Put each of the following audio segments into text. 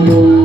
Oh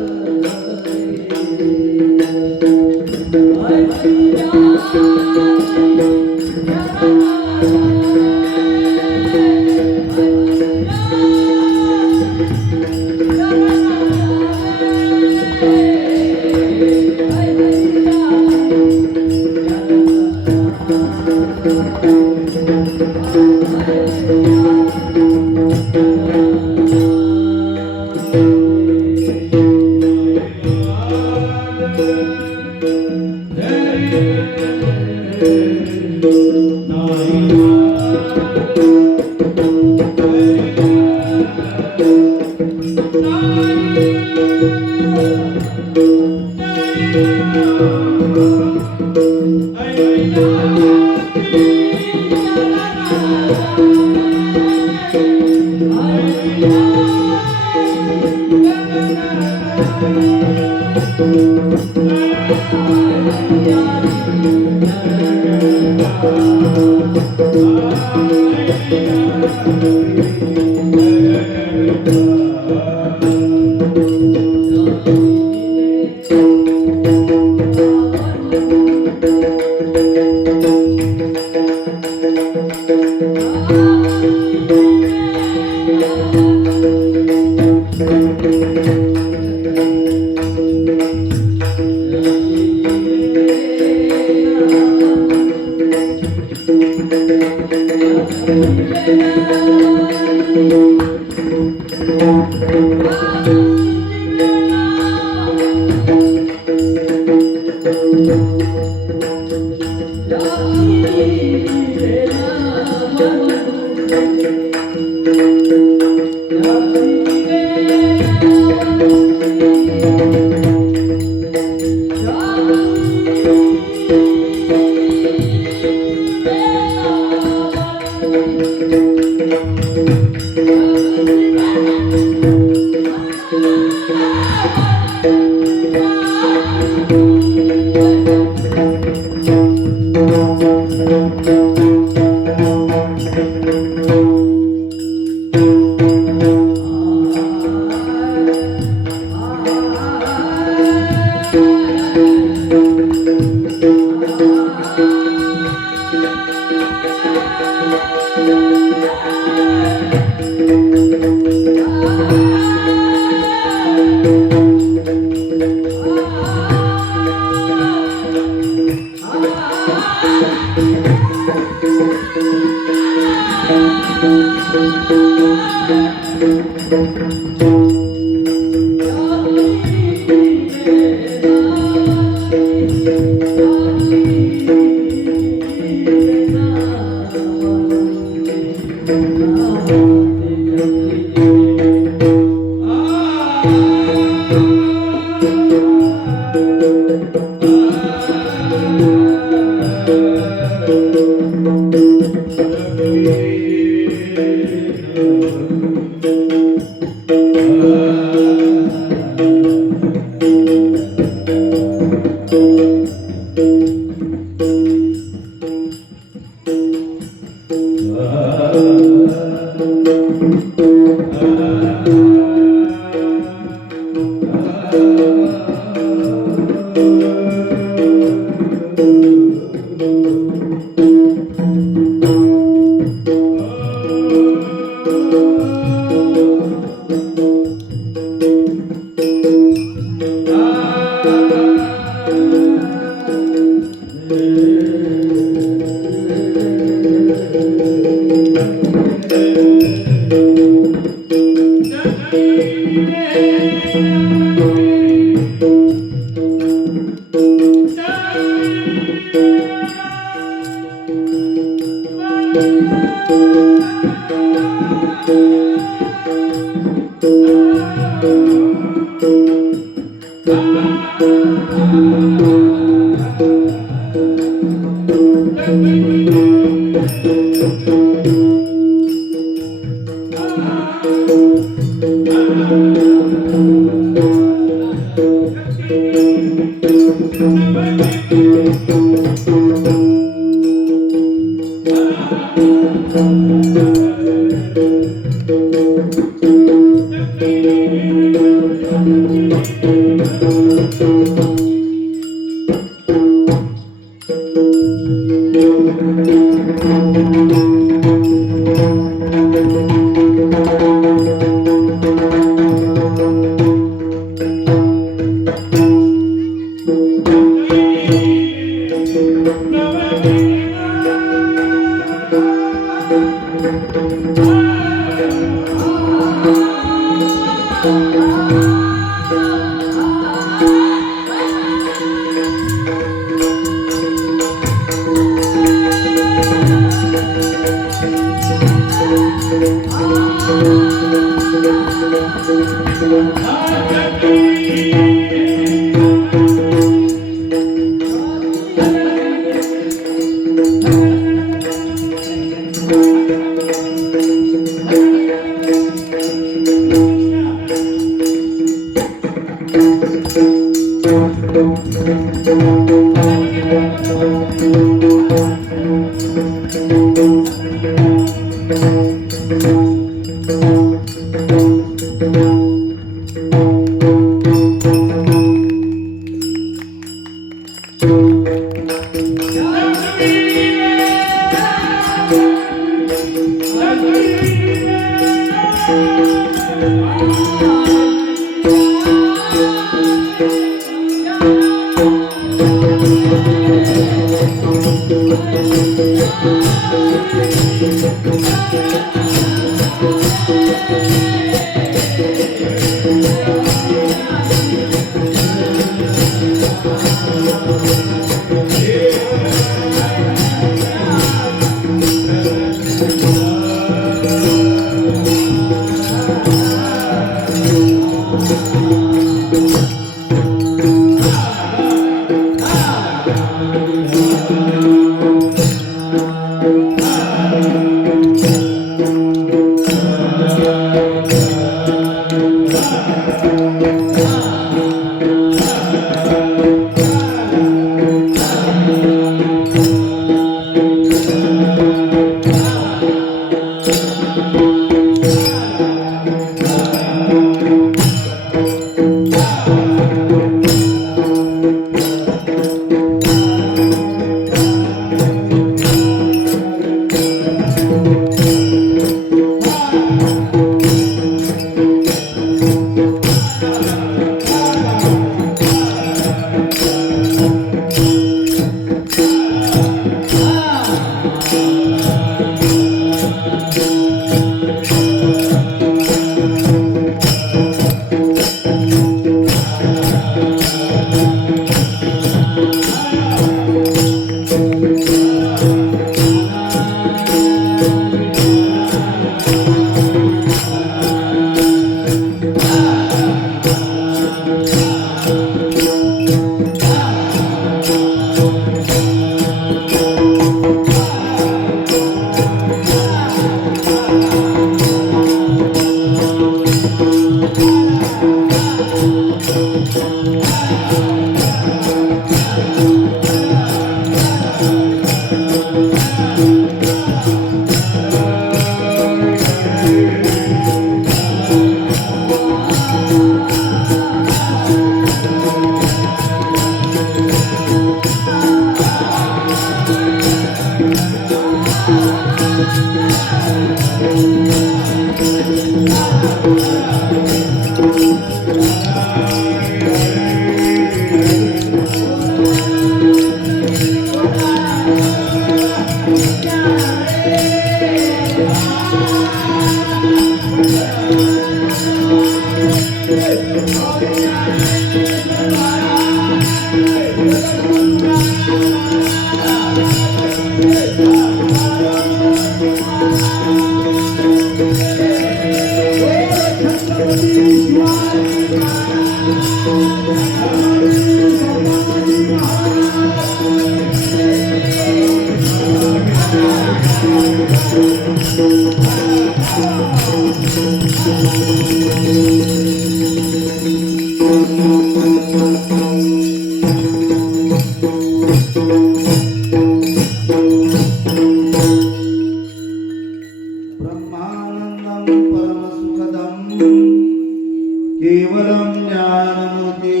केवलं ज्ञानमूर्ति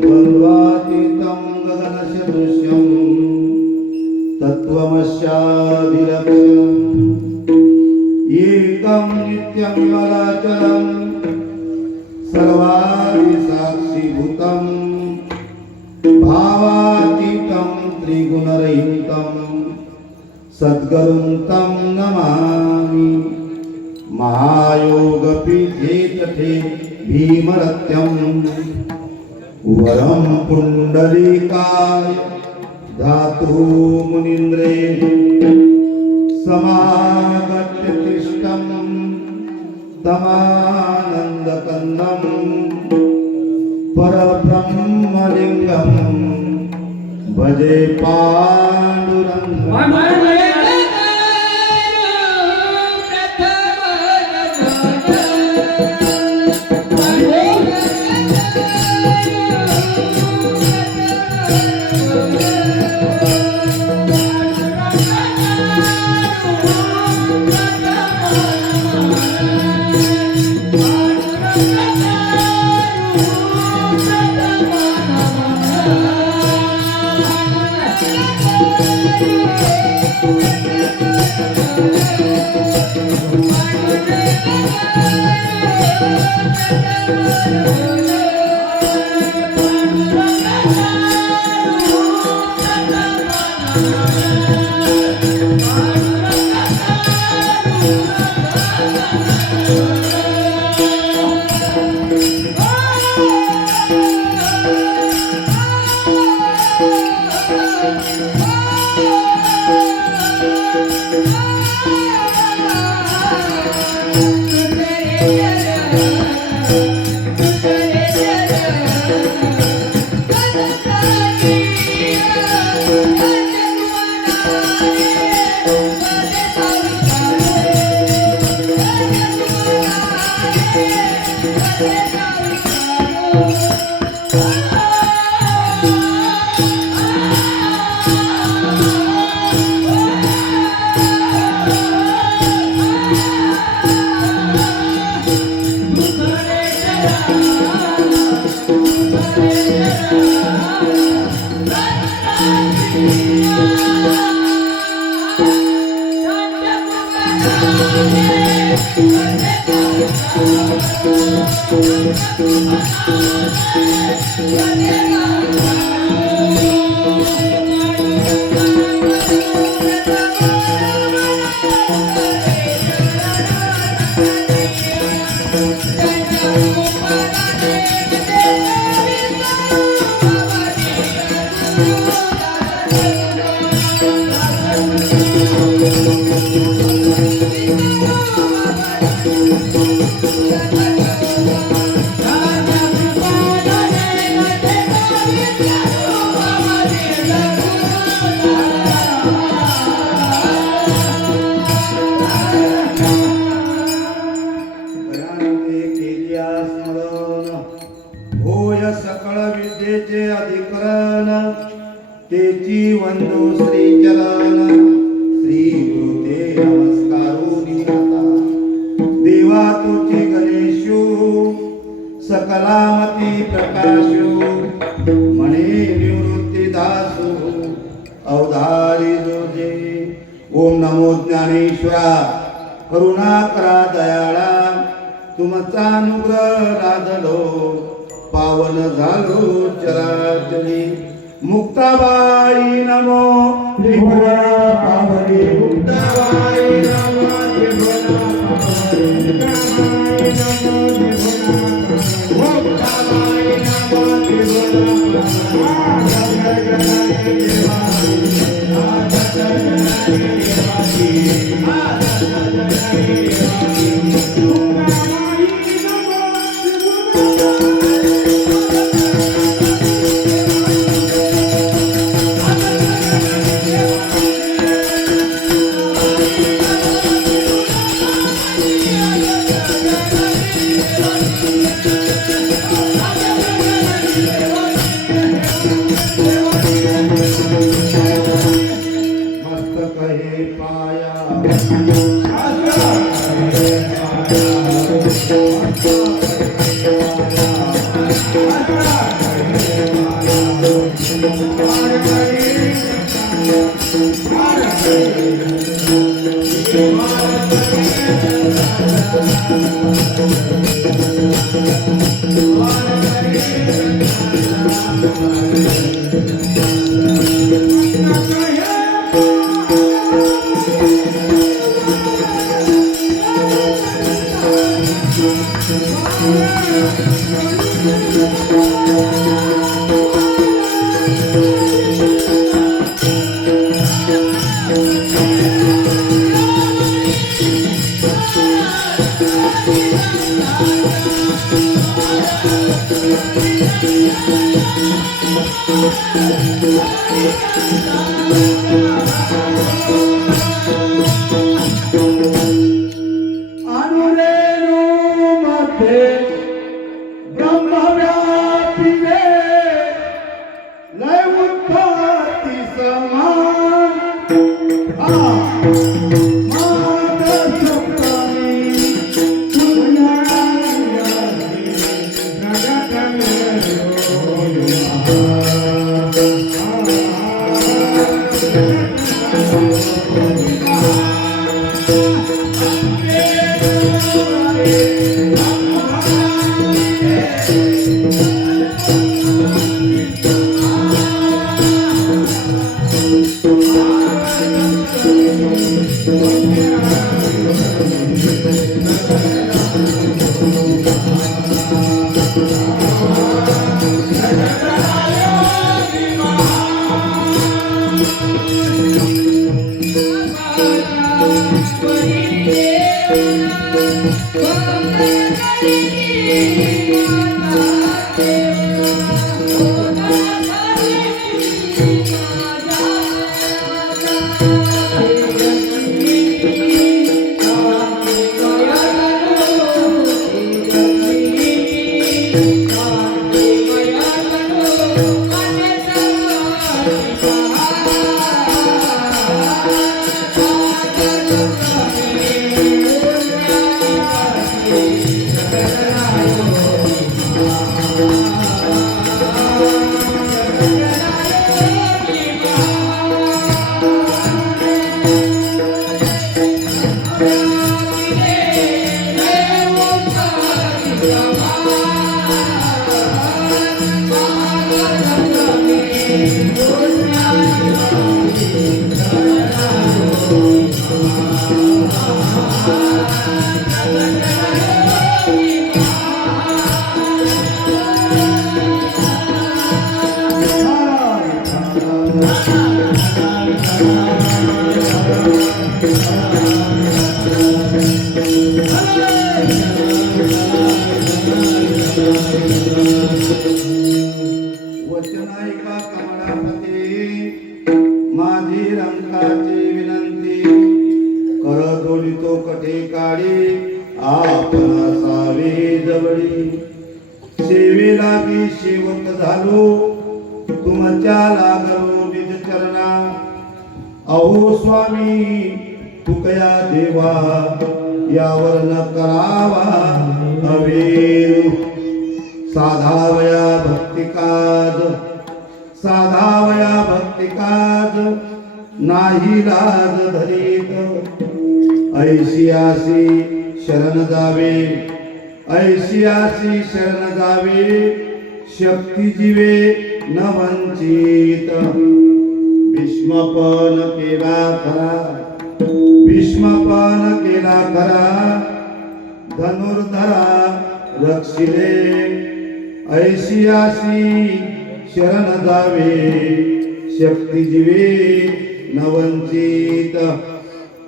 द्वन्द्वातीतं गगनसदृशं तत्त्वमस्यादिलक्ष्यम् एकं नित्यं विमलाचलं सर्वादिसाक्षिभूतं भावातीतं त्रिगुणरहितं सद्गुरुं तं नमामि। महायोगपीठे तथे भीमरत्यं वरं पुण्डरीकाय धातु मुनीन्द्रे समागत्य तिष्ठं तमानन्दकन्दं परब्रह्मलिङ्गं भजे पाण्डुरङ्गम्। सकळ विद्येचे अधिकरण तेची वंदो श्री चरण श्री गुरुते नमस्कारोनी आता देवा तुझे गणेशो सकलामती प्रकाशो मणे निवृत्ती दासो अवधारी जोजे। ओम नमो ज्ञानेश्वरा करुणाकरा दयाळा तुमचा अनुग्रह लादलो पावन झालो चराचरी। मुक्ताबाई नमो त्रिभुवन पावनी मुक्ताबाई नमो त्रिभुवन मुक्ताबाई नमो त्रिभुवन वचनायका कमलापती माझी रंकाची विनंती कर जोडितो कटे काळी आपण असावे जवळी सेवे लागी शेवक झालो तुमच्या लागलो निज चरणा अहो स्वामी तुकया देवा यावर न करावा अवेरू साधावया भक्तिकाज साधावया भक्तिकाज नाही लाज धरीत ऐशियासी शरण जावे ऐशियासी शरण जावे शक्ती जीवे न वंचित भीष्मपण केला खरा भीष्मपण केला खरा धनुर्धरा रक्षिले ऐशियासी शरण जावे शक्ती जीवे न वंचित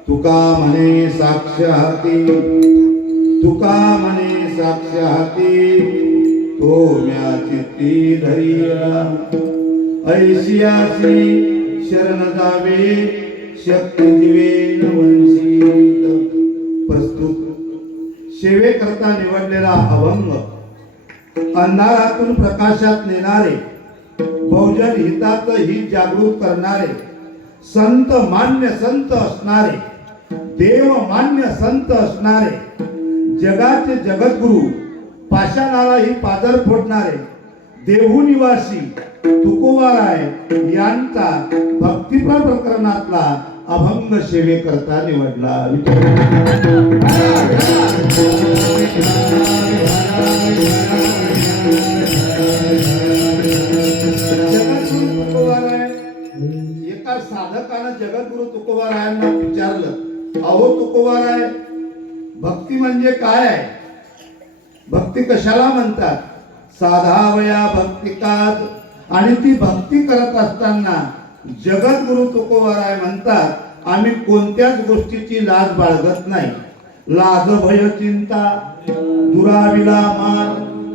तुका म्हणे साक्ष हाती तुका म्हणे साक्ष हाती तो म्या चित्ती धरिया ऐशियासी शरण जावे शक्ती जीवे न वंचित प्रस्तुत सेवेकरता निवडलेला अभंग अंधारातून प्रकाशात नेणारे बहुजन हिताच हित जागृत करणारे संत मान्य संत असणारे देवमान्य संत असणारे जगाचे जगद्गुरु पाषाणाला ही पादर फोडणारे देहू निवासी तुकोबाराय यांचा भक्तिप्र प्रकरणातला अभंग सेवेकरता निवडला. जगद्गुरु तुकोबाराय, एका साधकानं जगद्गुरु तुकोबारायांना विचारलं, अहो तुकोबाराय, भक्ती म्हणजे काय आहे? भक्ती कशाला म्हणतात? साधावया भक्ती काज. आणि ती भक्ती करत असताना जगद्गुरु तुकोबाराय म्हणतात, आम्ही कोणत्याच गोष्टीची लाज बाळगत नाही. लाज भय चिंता दुराविला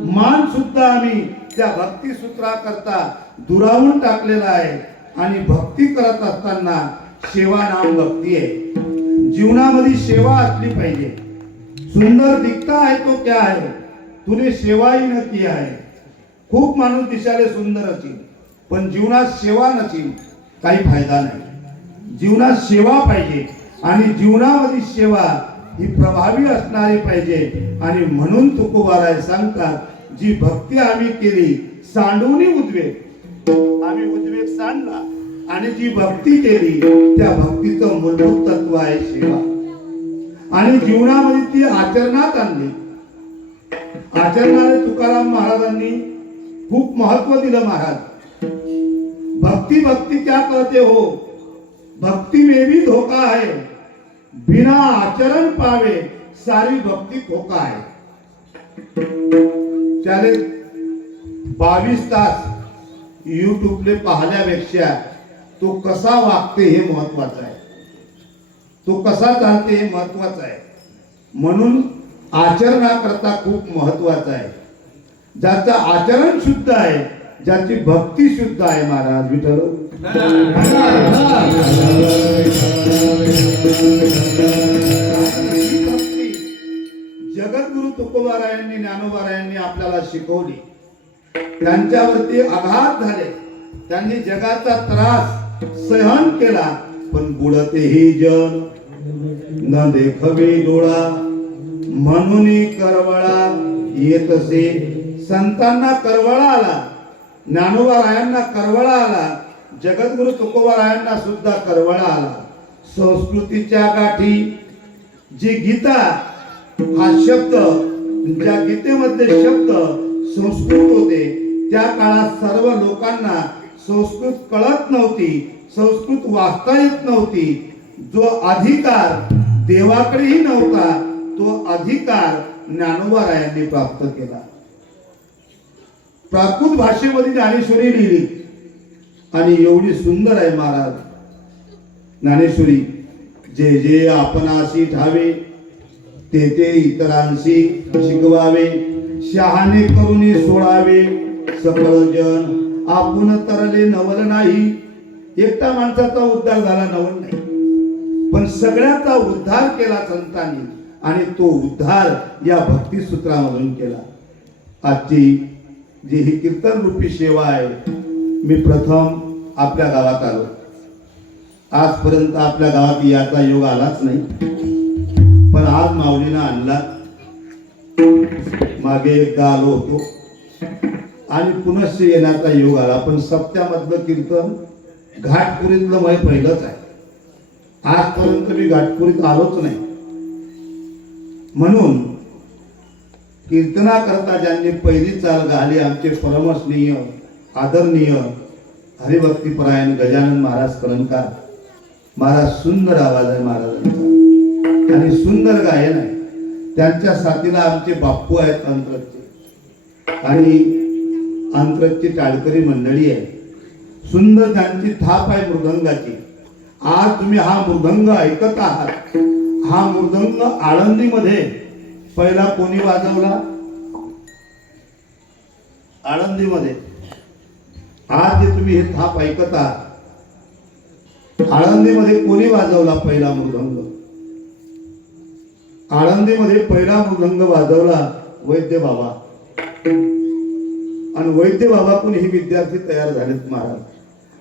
मान सुद्धा आम्ही त्या भक्ती सूत्राकरता दुरावून टाकलेला आहे. आणि भक्ती करत असताना सेवा नाम भक्ती आहे. जीवनामध्ये सेवा असली पाहिजे. सुंदर दिखता है तो क्या है, तूने सेवा ही न किया है. खूप माणूस दिसायला सुंदर असेल पण जीवनात सेवा नसेल काही फायदा नाही. जीवनात सेवा पाहिजे आणि जीवनामध्ये सेवा ही प्रभावी असणारी पाहिजे. आणि म्हणून तुकोबाराय सांगतात, जी भक्ती आम्ही केली सांडूनी उद्वेग, आम्ही उद्वेग सांडला आणि जी भक्ती केली त्या भक्तीचं मूलभूत तत्व आहे सेवा. आणि जीवनामध्ये ती आचरणात आणली. आचरणारे तुकाराम महाराजांनी खूप महत्व दिलं. महाराज, भक्ति भक्ति क्या कहते हो, भक्ति में भी धोखा है, बिना आचरण पावे सारी भक्ति खोका है. त्याने 22 तास युट्यूबले पाहण्यापेक्षा तो कसा वागते हे महत्वाचं आहे, तो कसा चालते हे महत्वाचं आहे. म्हणून आचरणाकरता खूप महत्वाचं आहे. ज्याचं आचरण शुद्ध आहे, ज्याची भक्ती शुद्ध आहे. महाराज विठ्ठल जगद्गुरु तुकोबारायांनी ज्ञानोबारायांनी आपल्याला शिकवली. त्यांच्यावरती आघात झाले, त्यांनी जगाचा त्रास सहन केला. पण बुडतेही जन न देखवे डोळा, म्हणून करवळा येतसे. संतांना करवळा आला, ज्ञानोबारायांना करवळा आला, जगद्गुरु तुकोबारायांना सुद्धा करवळा आला. संस्कृतीच्या गाठी जी गीता हा शब्द, ज्या गीतेमधले शब्द संस्कृत होते, त्या काळात सर्व लोकांना संस्कृत कळत नव्हती, संस्कृत वाचता येत नव्हती. जो अधिकार देवाकडेही नव्हता तो अधिकार ज्ञानोबारायांनी प्राप्त केला. प्राकृत भाषेमध्ये ज्ञानेश्वरी लिहिली आणि एवढी सुंदर आहे महाराज ज्ञानेश्वरी. जे जे आपणाशी ठावे ते ते इतरांशी शिकवावे, शहाणे करून सोडावे सकळ जन, आपण तरले नवल नाही. एकटा माणसाचा उद्धार झाला नवल नाही, पण सगळ्याचा उद्धार केला संतांनी आणि तो उद्धार या भक्ती सूत्रामधून केला. आजची जी ही कीर्तन रूपी सेवा आहे, मी प्रथम आपल्या गावात आलो. आजपर्यंत आपल्या गावात याचा योग आलाच नाही, पण आज माऊलीनं आणला. मागे एकदा आलो होतो आणि पुनश्च येण्याचा योग आला. पण सप्त्यामधलं कीर्तन घाटपुरीतलं मय पहिलंच आहे. आजपर्यंत मी घाटपुरीत आलोच नाही. म्हणून कीर्तना करता ज्यांनी पहिली चाल गाली, आमचे परमस्नेय आदरणीय हरिभक्तीपरायण गजानन महाराज कलंकार महाराज. सुंदर आवाज आहे महाराजांचा आणि सुंदर गायन आहे. त्यांच्या साथीला आमचे बाप्पू आहेत अंतरचे, आणि अंतरची टाळकरी मंडळी आहे. सुंदर त्यांची थाप आहे मृदंगाची. आज तुम्ही हा मृदंग ऐकत आहात. हा मृदंग आळंदीमध्ये पहिला कोणी वाजवला? आळंदीमध्ये. आज जे तुम्ही हे थाप ऐकत आहात, आळंदीमध्ये कोणी वाजवला पहिला मृदंग? आळंदीमध्ये पहिला मृदंग वाजवला वैद्य बाबा. आणि वैद्य बाबाकडून ही विद्यार्थी तयार झालेत महाराज.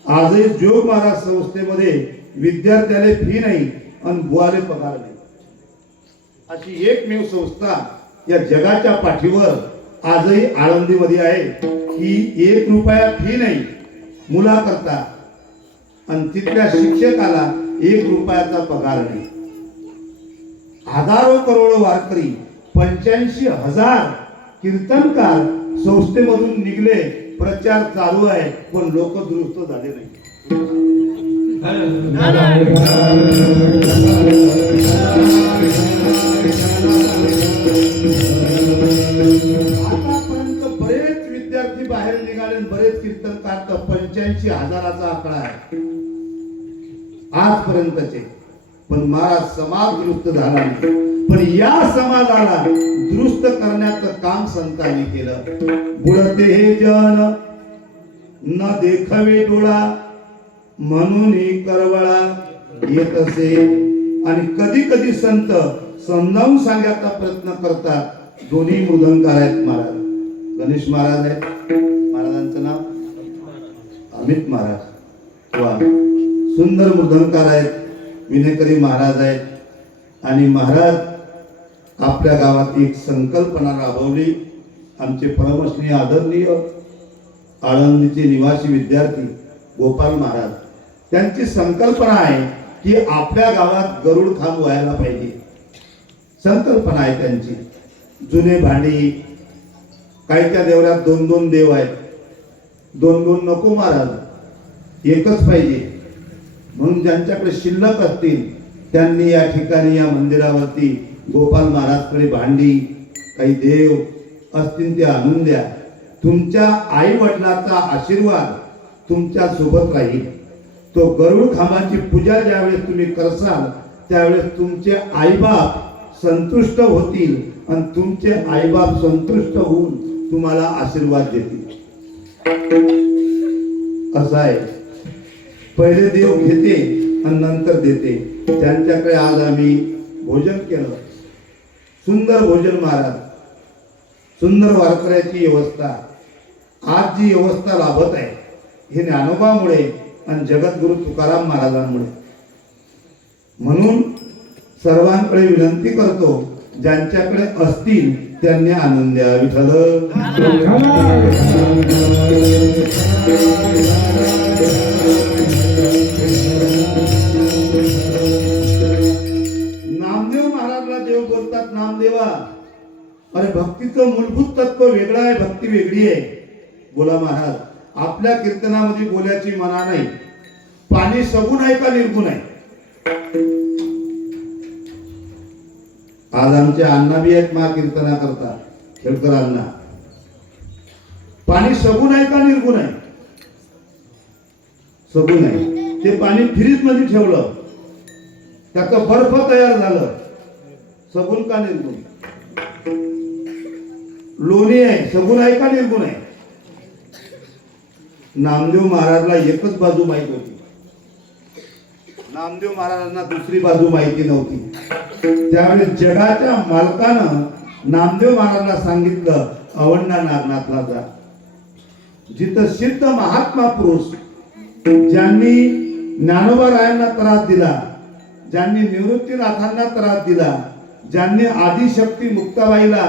आजही जोग महाराज संस्थेमध्ये विद्यार्थ्याला फी नाही, आणि बुवाले पगार नाही. अशी एकमेव संस्था या जगाच्या पाठीवर आजही आळंदीमध्ये आहे की 1 रुपया फी नाही मुला करता आणि तिथल्या शिक्षकाला 1 रुपयाचा पगार नाही. हजारो करोडो वारकरी 85,000 कीर्तनकार संस्थेमधून निघले. प्रचार चालू आहे पण लोक दुरुस्त झाले नाही. आतापर्यंत बरेच विद्यार्थी बाहेर निघाले, बरेच कीर्तनकार, तर 85,000चा आकडा आहे आजपर्यंतचे. पण महाराज समाज दुरुस्त झाला नाही. पण या समाजाला दुरुस्त करण्याचं काम संतांनी केलं. बुडते हे जन न देखवे डोळा म्हणून करवळा येत असे. आणि कधी कधी संत समजावून सांगायचा प्रयत्न करतात. दोन्ही मृदंगकार आहेत महाराज. गणेश महाराज आहेत, महाराजांचं नाव अमित महाराज, वा सुंदर मृदंगकार आहेत. विनेकरी महाराज आहेत. आणि महाराज आपल्या गावात एक संकल्पना राबवली. आमचे परमश्री आदरणीय आळंदीचे निवासी विद्यार्थी गोपाल महाराज, त्यांची संकल्पना आहे की आपल्या गावात गरुड खांब व्हायला पाहिजे. संकल्पना आहे त्यांची. जुने भांडी, काही त्या देवळात 2-2 देव आहेत. 2-2 नको महाराज, एकच पाहिजे. म्हणून ज्यांच्याकडे शिल्लक असतील त्यांनी या ठिकाणी या मंदिरावरती गोपाल महाराजकडे भांडी, काही देव असतील ते आणून द्या. तुमच्या आई वडिलांचा आशीर्वाद तुमच्या सोबत राहील. तो गरुड खांबाची पूजा ज्यावेळेस तुम्ही करसाल त्यावेळेस तुमचे आईबाप संतुष्ट होतील आणि तुमचे आईबाप संतुष्ट होऊन तुम्हाला आशीर्वाद देतील. असं आहे. पहिले देव घेते आणि नंतर देते. त्यांच्याकडे आज आम्ही भोजन केलं. सुंदर भोजन महाराज, सुंदर वारकऱ्याची व्यवस्था. आज जी व्यवस्था लाभत आहे हे ज्ञानोबामुळे आणि जगद्गुरु तुकाराम महाराजांमुळे. म्हणून सर्वांकडे विनंती करतो, ज्यांच्याकडे असतील त्यांनी आनंद द्या. विठ्ठल नामदेव महाराजला देव बोलतात. नामदेवा, अरे भक्तीचं मूलभूत तत्व वेगळं आहे, भक्ती वेगळी आहे. बोला महाराज, आपल्या कीर्तनामध्ये बोलायची मना नाही. पाणी सगुण आहे का निर्गुण आहे? आज आमचे अण्णा बी आहेत महाकीर्तना करता, खेळकर अण्णा. पाणी सगुण आहे का निर्गुण आहे? सगुण आहे. ते पाणी फ्रीज मध्ये ठेवलं, त्याचं बर्फ तयार झालं. सगुण का निर्गुण? लोणी आहे, सगुण आहे का निर्गुण आहे? नामदेव महाराजला एकच बाजू माहित होती. नामदेव महाराजांना दुसरी बाजू माहिती नव्हती. त्यावेळेस जगाच्या मालकानं नामदेव महाराजांना सांगितलं, अवंडा नागनाथला जा. जिथं सिद्ध महात्मा पुरुष ज्यांनी ज्ञानोबा रायांना त्रास दिला, ज्यांनी निवृत्तीनाथांना त्रास दिला, ज्यांनी आदिशक्ती मुक्ताबाईला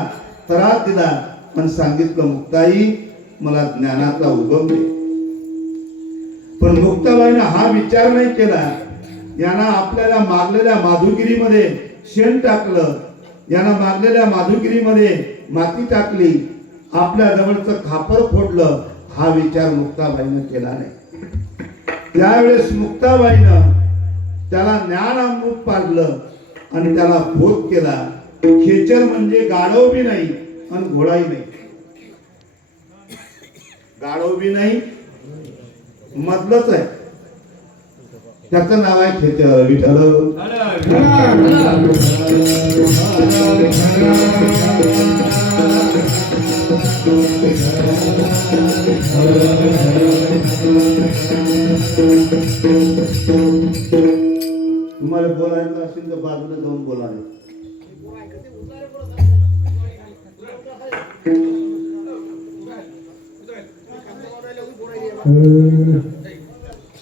त्रास दिला, पण सांगितलं मुक्ताई मला ज्ञानाचा उगम दे. पण मुक्ताबाईने हा विचार नाही केला. यांना आपल्याला मागलेल्या माधुगिरीमध्ये शेण टाकलं, यांना मागलेल्या माधुगिरीमध्ये माती टाकली, आपल्या जवळचं खापर फोडलं. हा विचार मुक्ताबाईनं केला नाही. त्यावेळेस मुक्ताबाईनं त्याला ज्ञान अमृत पाडलं आणि त्याला बोध केला. खेचर म्हणजे गाढव बी नाही आणि घोडाही नाही. गाढव बी नाही, मधलंच आहे. त्याचं नाव आहे खेचर. विठ्ठल तुम्हाला बोलायचं असेल तर बाजूला जाऊन बोला.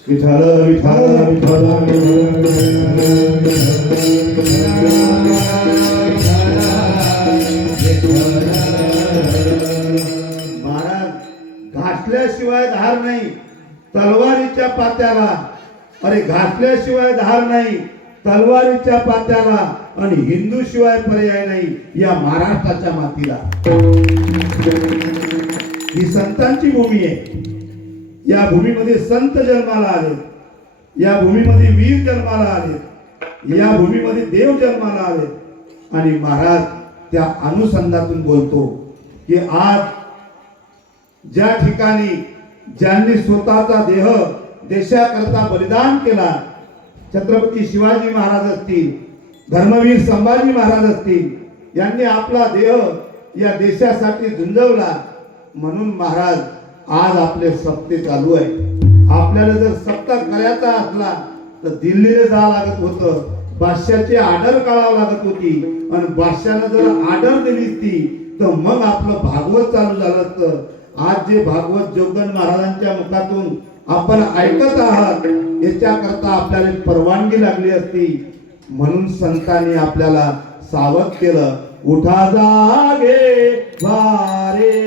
विठ्ठल विठ्ठल विठ्ठल घासल्याशिवाय धार नाही तलवारीच्या पात्याला आणि हिंदू शिवाय पर्याय नाही या महाराष्ट्राच्या मातीला. ही संतांची भूमी आहे. या भूमीमध्ये संत जन्माला आले, या भूमीमध्ये वीर जन्माला आले, या भूमीमध्ये देव जन्माला आले. आणि महाराज त्या अनुसंधानातून बोलतो की आज ज्या ठिकाणी ज्यांनी स्वतःचा देह देशाकरता बलिदान केला, छत्रपती शिवाजी महाराज असतील, धर्मवीर संभाजी महाराज असतील, यांनी आपला देह या देशासाठी झुंजवला. म्हणून महाराज आज आपले सप्ते चालू आहे. आपल्याला जर सप्ताह करायचा असला तर दिल्लीला जावं लागत होतं, बादशाची आर्डर काढावं लागत होती. आणि बादशानं जर आर्डर दिली ती तर मग आपलं भागवत चालू झालं असतं. आज जे भागवत जोगन महाराजांच्या मुखातून आपण ऐकत आहात याच्याकरता आपल्याला परवानगी लागली असती. म्हणून संतांनी आपल्याला सावध केलं, उठा जागे वारे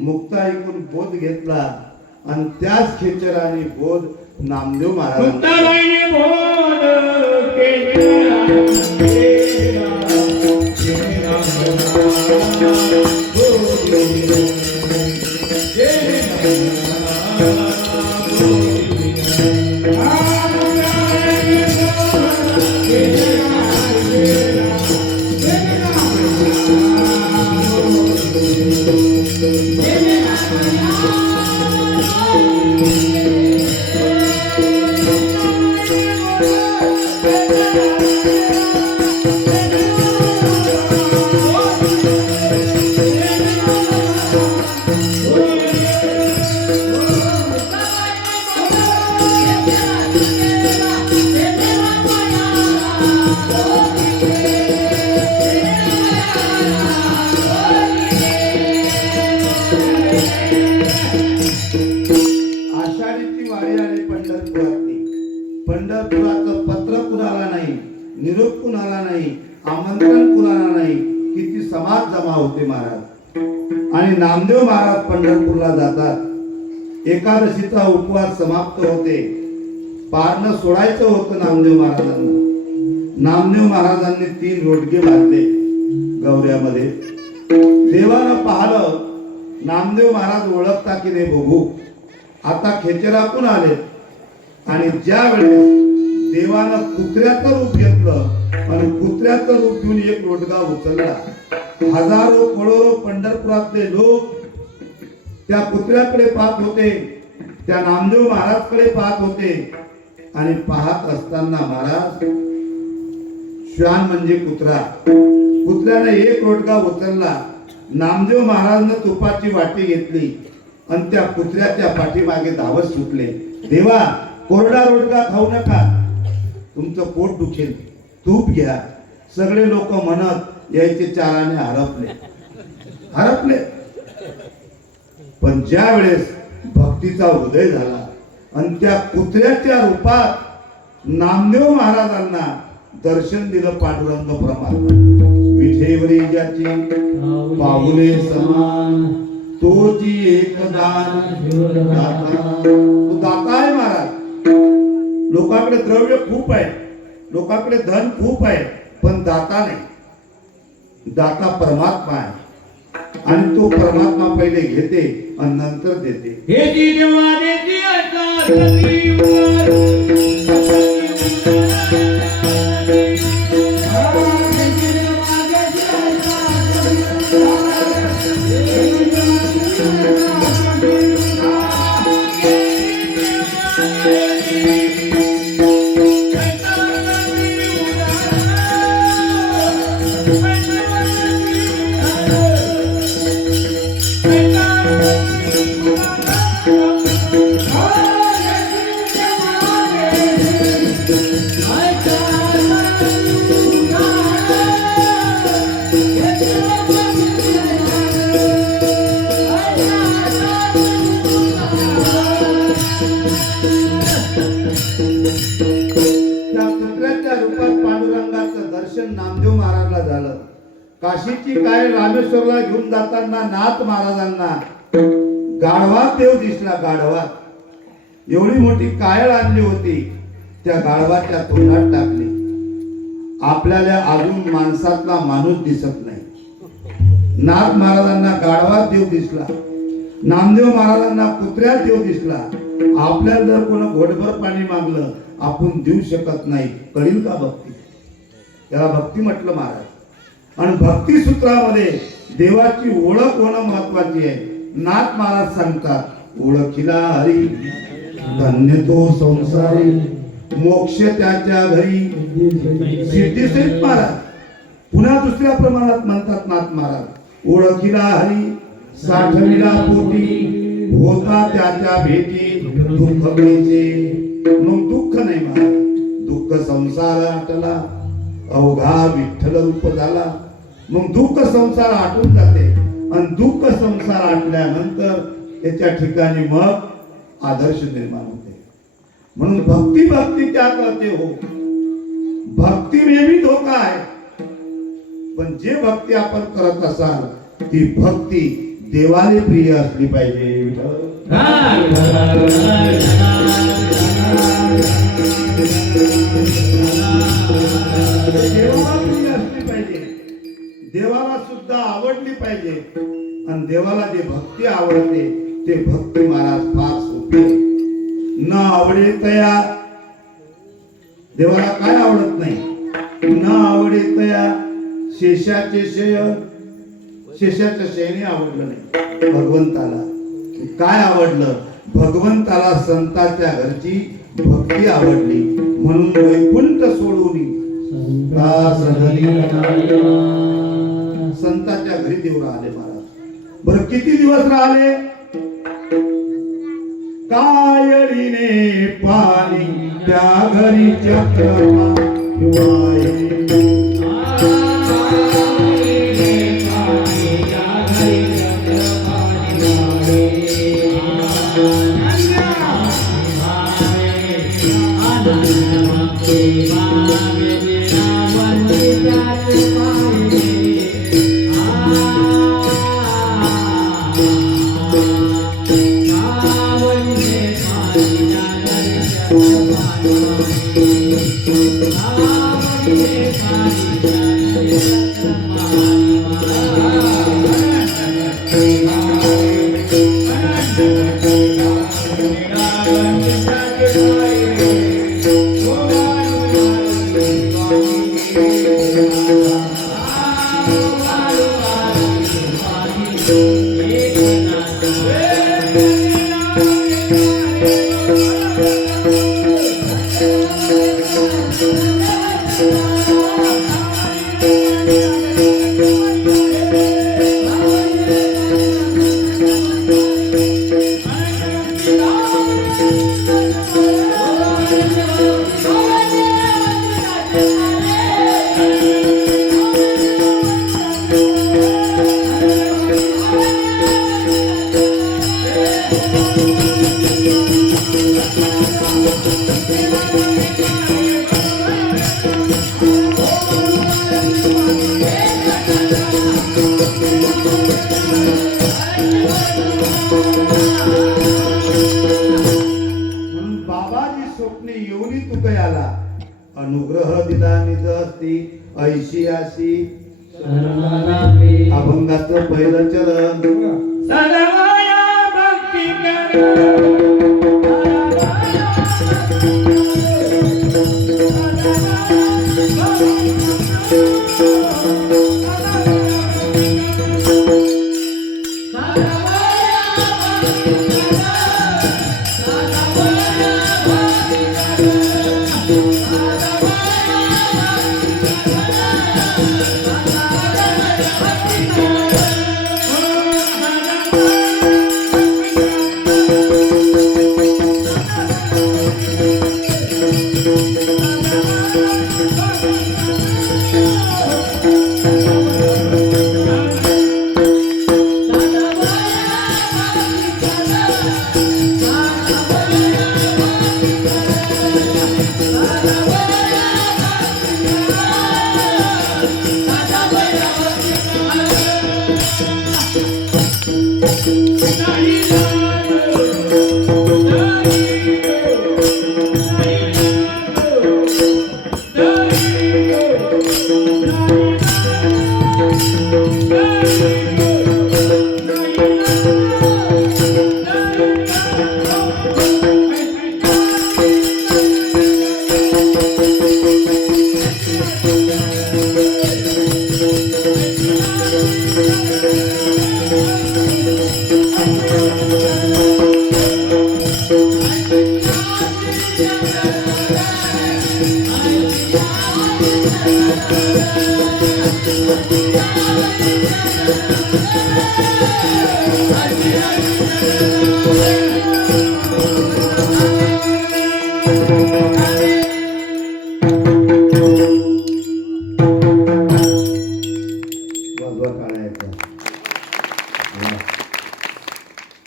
मुक्ता ऐकून बोध घेतला आणि त्याच खेचराने बोध नामदेव महाराज पंढरपुराचं पत्र कुणाला नाही, निरोप कुणाला नाही, आमंत्रण कुणाला नाही. किती समाज जमा होते महाराज. आणि नामदेव महाराज पंढरपूरला जातात. एकादशीचा उपवास समाप्त होते. पारणं सोडायचं होतं नामदेव महाराजांना. नामदेव महाराजांनी 3 रोडगे बांधले गौऱ्यामध्ये. देवानं पाहिलं, नामदेव महाराज ओळखता की रे बघू आता खेचरातून आले. आणि ज्या वेळेस देवानं कुत्र्याचं रूप घेतलं आणि कुत्र्याचं रूप घेऊन एक रोडगा उचलला. हजारो करोडो पंढरपुरातले लोक त्या कुत्र्याकडे पाहत होते, त्या नामदेव महाराजकडे पाहत होते. आणि पाहत असताना महाराज, श्वान म्हणजे कुत्रा, कुत्र्याने एक रोडगा उचलला. नामदेव महाराजनं तुपाची वाटी घेतली आणि त्या कुत्र्याच्या पाठीमागे धावत सुटले. देवा, कोरडा रोडगा खाऊ नका, तुमचं पोट दुखेल, तूप घ्या. सगळे लोक म्हणत यायचे चाराने हरपले. पण ज्या वेळेस भक्तीचा उदय झाला आणि त्या कुत्र्याच्या रूपात नामदेव महाराजांना दर्शन दिलं पांडुरंग परमात्मा. विठेवरी ज्याची पाऊले समान तोची एक दान दाता. तो दाता आहे महाराज. लोकांकडे द्रव्य खूप आहे, लोकांकडे धन खूप आहे, पण दाता नाही. दाता परमात्मा आहे आणि तो परमात्मा पहिले घेते आणि नंतर देते. नामदेव महाराजला झालं. काशीची काय रामेश्वरला घेऊन जाताना नाथ महाराजांना गाढवात देव दिसला. गाढवात एवढी मोठी कायळ आणली होती, त्या गाढवाच्या तोंडात टाकली. आपल्याला अजून माणसातला माणूस दिसत नाही. नाथ महाराजांना गाढवात देव दिसला, नामदेव महाराजांना कुत्र्यात देव दिसला. आपल्याला जर कोण घोटभर पाणी मागलं आपण देऊ शकत नाही. कळील का भक्ती? याला भक्ती म्हटलं महाराज. आणि भक्ती सूत्रामध्ये देवाची ओळख होणं महत्वाची आहे. नाथ महाराज सांगतात ओळखीला हरी धन्य तो संसारी मोक्ष त्याच्या घरी. सिद्धीश्वर महाराज पुन्हा दुसऱ्या प्रमाणात म्हणतात नाथ महाराज ओळखीला हरी साठविला पोटी होता त्याच्या भेटी दुःख मिळते. मग दुःख नाही महाराज, दुःख संसार आटला अवघा विठ्ठल रूप झाला. मग दुःख संसार आटून जाते आणि दुःख संसार आटल्यानंतर त्याच्या ठिकाणी मग आदर्श निर्माण होते. म्हणून भक्ती भक्ती क्या करते हो, भक्ती में भी धोका आहे. पण जे भक्ती आपण करत असाल ती भक्ती देवाला प्रिय असली पाहिजे. देवाला सुद्धा आवडली पाहिजे. आणि देवाला जे भक्ती आवडते ते भक्ती महाराज फार सोपी. न आवडे तया देवाला काय आवडत नाही. न आवडे तया शेषाचे शयन, शेषाच्या शयने आवडलं नाही. भगवंताला काय आवडलं? भगवंताला संतांच्या घरची भक्ती आवडली. म्हणून वैकुंठ सोडून संतांच्या घरी देव राहिले महाराज. बरं किती दिवस राहिले? कायडीने पाणी त्या घरी चक्रमा पहिलं चरण सदावया भक्ती कर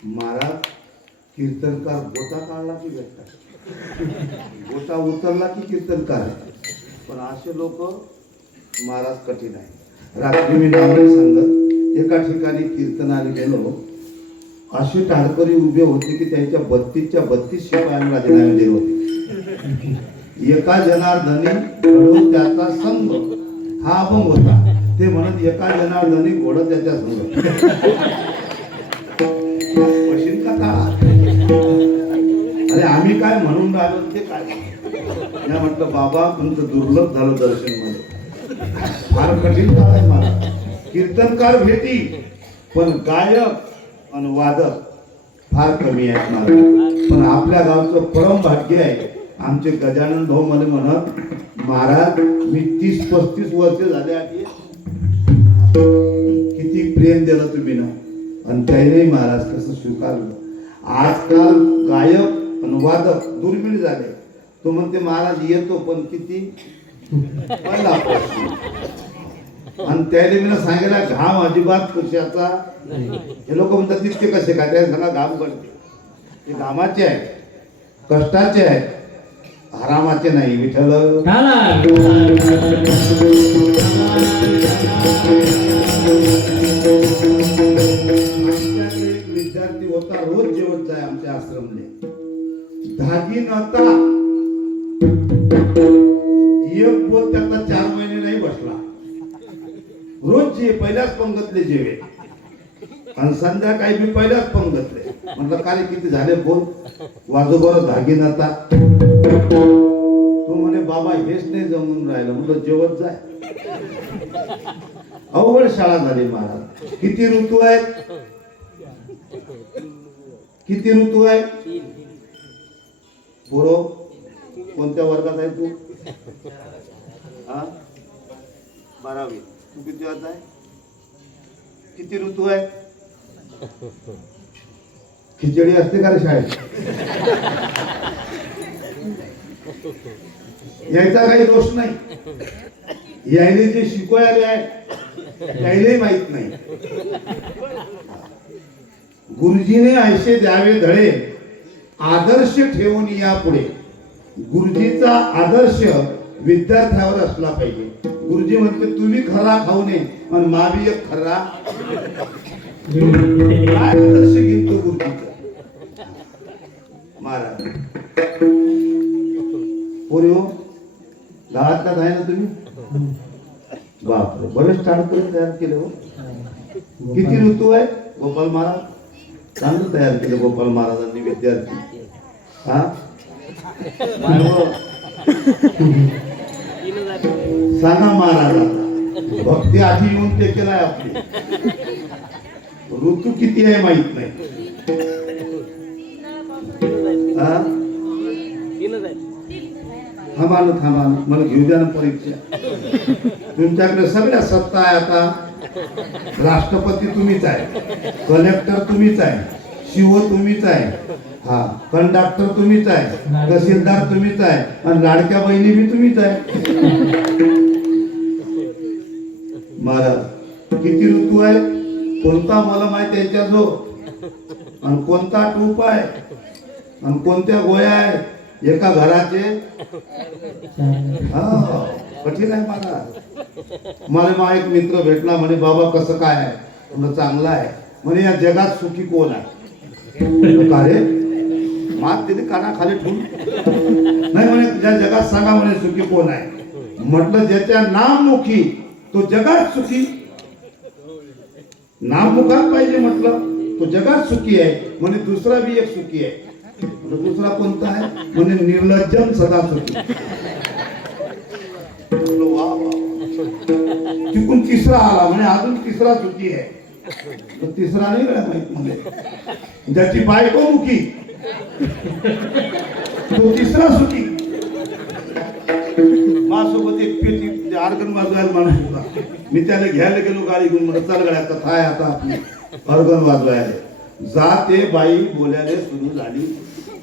महाराज कीर्तनकार गोटा काढला की भेटतात गोटा उचलला की कीर्तनकार पण असे लोक महाराज कठीण आहे. रात्री मी नामदेव सांगत एका ठिकाणी कीर्तनाला गेलो. अशी टाळकरी उभे होते की त्यांच्या 32च्या 32 शिपायांना राजीनामे दिले होते. एका जनार्दनी घडो त्याचा संघ हा अभंग होता. ते म्हणत एका जनार्दनी घोडं त्याच्या संघ का काळा. अरे आम्ही काय म्हणून राहिलो ते काय. मी म्हटलं बाबा तुमचं दुर्लभ झालं दर्शन मध्ये. फार कठीण काळ आहे मला. कीर्तनकार भेटी पण गायक आणि वादक फार कमी आहेत मला. पण आपल्या गावचं परम भाग्य आहे. आमचे गजानन भाऊ मला म्हणत महाराज मी 30-35 वर्ष झाले आहे. किती प्रेम दिलं तुम्ही ना. आणि त्याने महाराज कसं स्वीकारलं. आजकाल गायक आणि वादक दुर्मिळ झाले. तो म्हणते महाराज येतो पण किती पहिला आणि त्याने मी सांगितलं घाम अजिबात कशाचा. हे लोक म्हणतात तितके कसे काय त्या सगळा घाम करते. ते घामाचे आहे कष्टाचे आहे आरामाचे नाही. विठ्ठल एक विद्यार्थी होता रोज जेवत जाय आमच्या आश्रमले. धागी नव्हता एक बोल त्याचा 4 महिने नाही बसला. रोज जे पहिल्याच पंगतले जेवे आणि संध्याकाळी मी पहिल्याच पंगतले. म्हटलं काय किती झाले बोल. वाजोबर धागी नव्हता. तो म्हणे बाबा हेच नाही जमून राहिलं. म्हटलं जेवत जाय. अवघड शाळा झाली महाराज. किती ऋतू आहेत. किती ऋतू आहे. पूर्व कोणत्या वर्गात आहे तू. 12वी. तू किती वर्गात आहे. किती ऋतू आहे. खिचडी असते का रे शाळेत. यायचा काही दोष नाही. यायले जे शिकवायले आहे त्यालाही माहित नाही. गुरुजीने ऐसे द्यावे धडे आदर्श ठेवून या पुढे. गुरुजीचा आदर्श विद्यार्थ्यावर असला पाहिजे. गुरुजी म्हणते तुम्ही खरा खाऊ नये आणि मावी एक खरा. काय आदर्श घेतो गुरुजीचा महाराज. पोरी हो गावातलाच आहे ना तुम्ही. बापरे बरेच टाळकरी तयार केले हो. किती ऋतू आहे गोपाल महाराज? चांगलं तयार केलं गोपाल महाराजांनी विद्यार्थी. हा सांगा महाराजा, भक्ती आधी येऊन ते केलाय आपली. ऋतू किती आहे माहित नाही. हा? थांबा ना, मला घेऊ द्या ना परीक्षा. तुमच्याकडे सगळ्या सत्ता आहे आता. राष्ट्रपती तुम्हीच आहे, कलेक्टर तुम्हीच आहे, शिव तुम्हीच आहे, हा कंडक्टर तुम्हीच आहे, तहसीलदार तुम्हीच आहे, आणि लाडक्या बहिणी बी तुम्हीच आहे. महाराज किती ऋतू आहे? कोणता मला माहिती आहे याच्या जो, आणि कोणता टूप आहे, आणि कोणत्या गोळ्या आहे एका घराचे. हा कठीण आहे मला एक मित्र भेटला, म्हणे बाबा कसं काय आहे? म्हणलं चांगलं आहे. म्हणे या जगात सुखी कोण आहे? का रे? मात तिने कानाखाली ठेवून नाही म्हणे, या जगात सांगा म्हणे सुखी कोण आहे? म्हटलं ज्याच्या नाममुखी तो जगात सुखी. नाममुखात पाहिजे म्हटलं, तो जगात सुखी आहे. म्हणे दुसरा बी एक सुखी आहे. दुसरा कोणता आहे? म्हणजे निर्लज्जम सदा सुखी. तिकून तिसरा आला, म्हणजे अजून तिसरा सुखी आहे. तो तिसरा नाही माहित म्हणजे ज्याची बायको मुखी तो तिसरा सुखी. माझ्यासोबत एक पेटी ऑर्गन वाजवायला माणूस होता. मी त्याला घ्यायला गेलो गाडी घेऊन. म्हणलं चल गड्या कथा आहे आता आपली ऑर्गन वाजवायला. जाते बाई बोलायला सुरू झाली.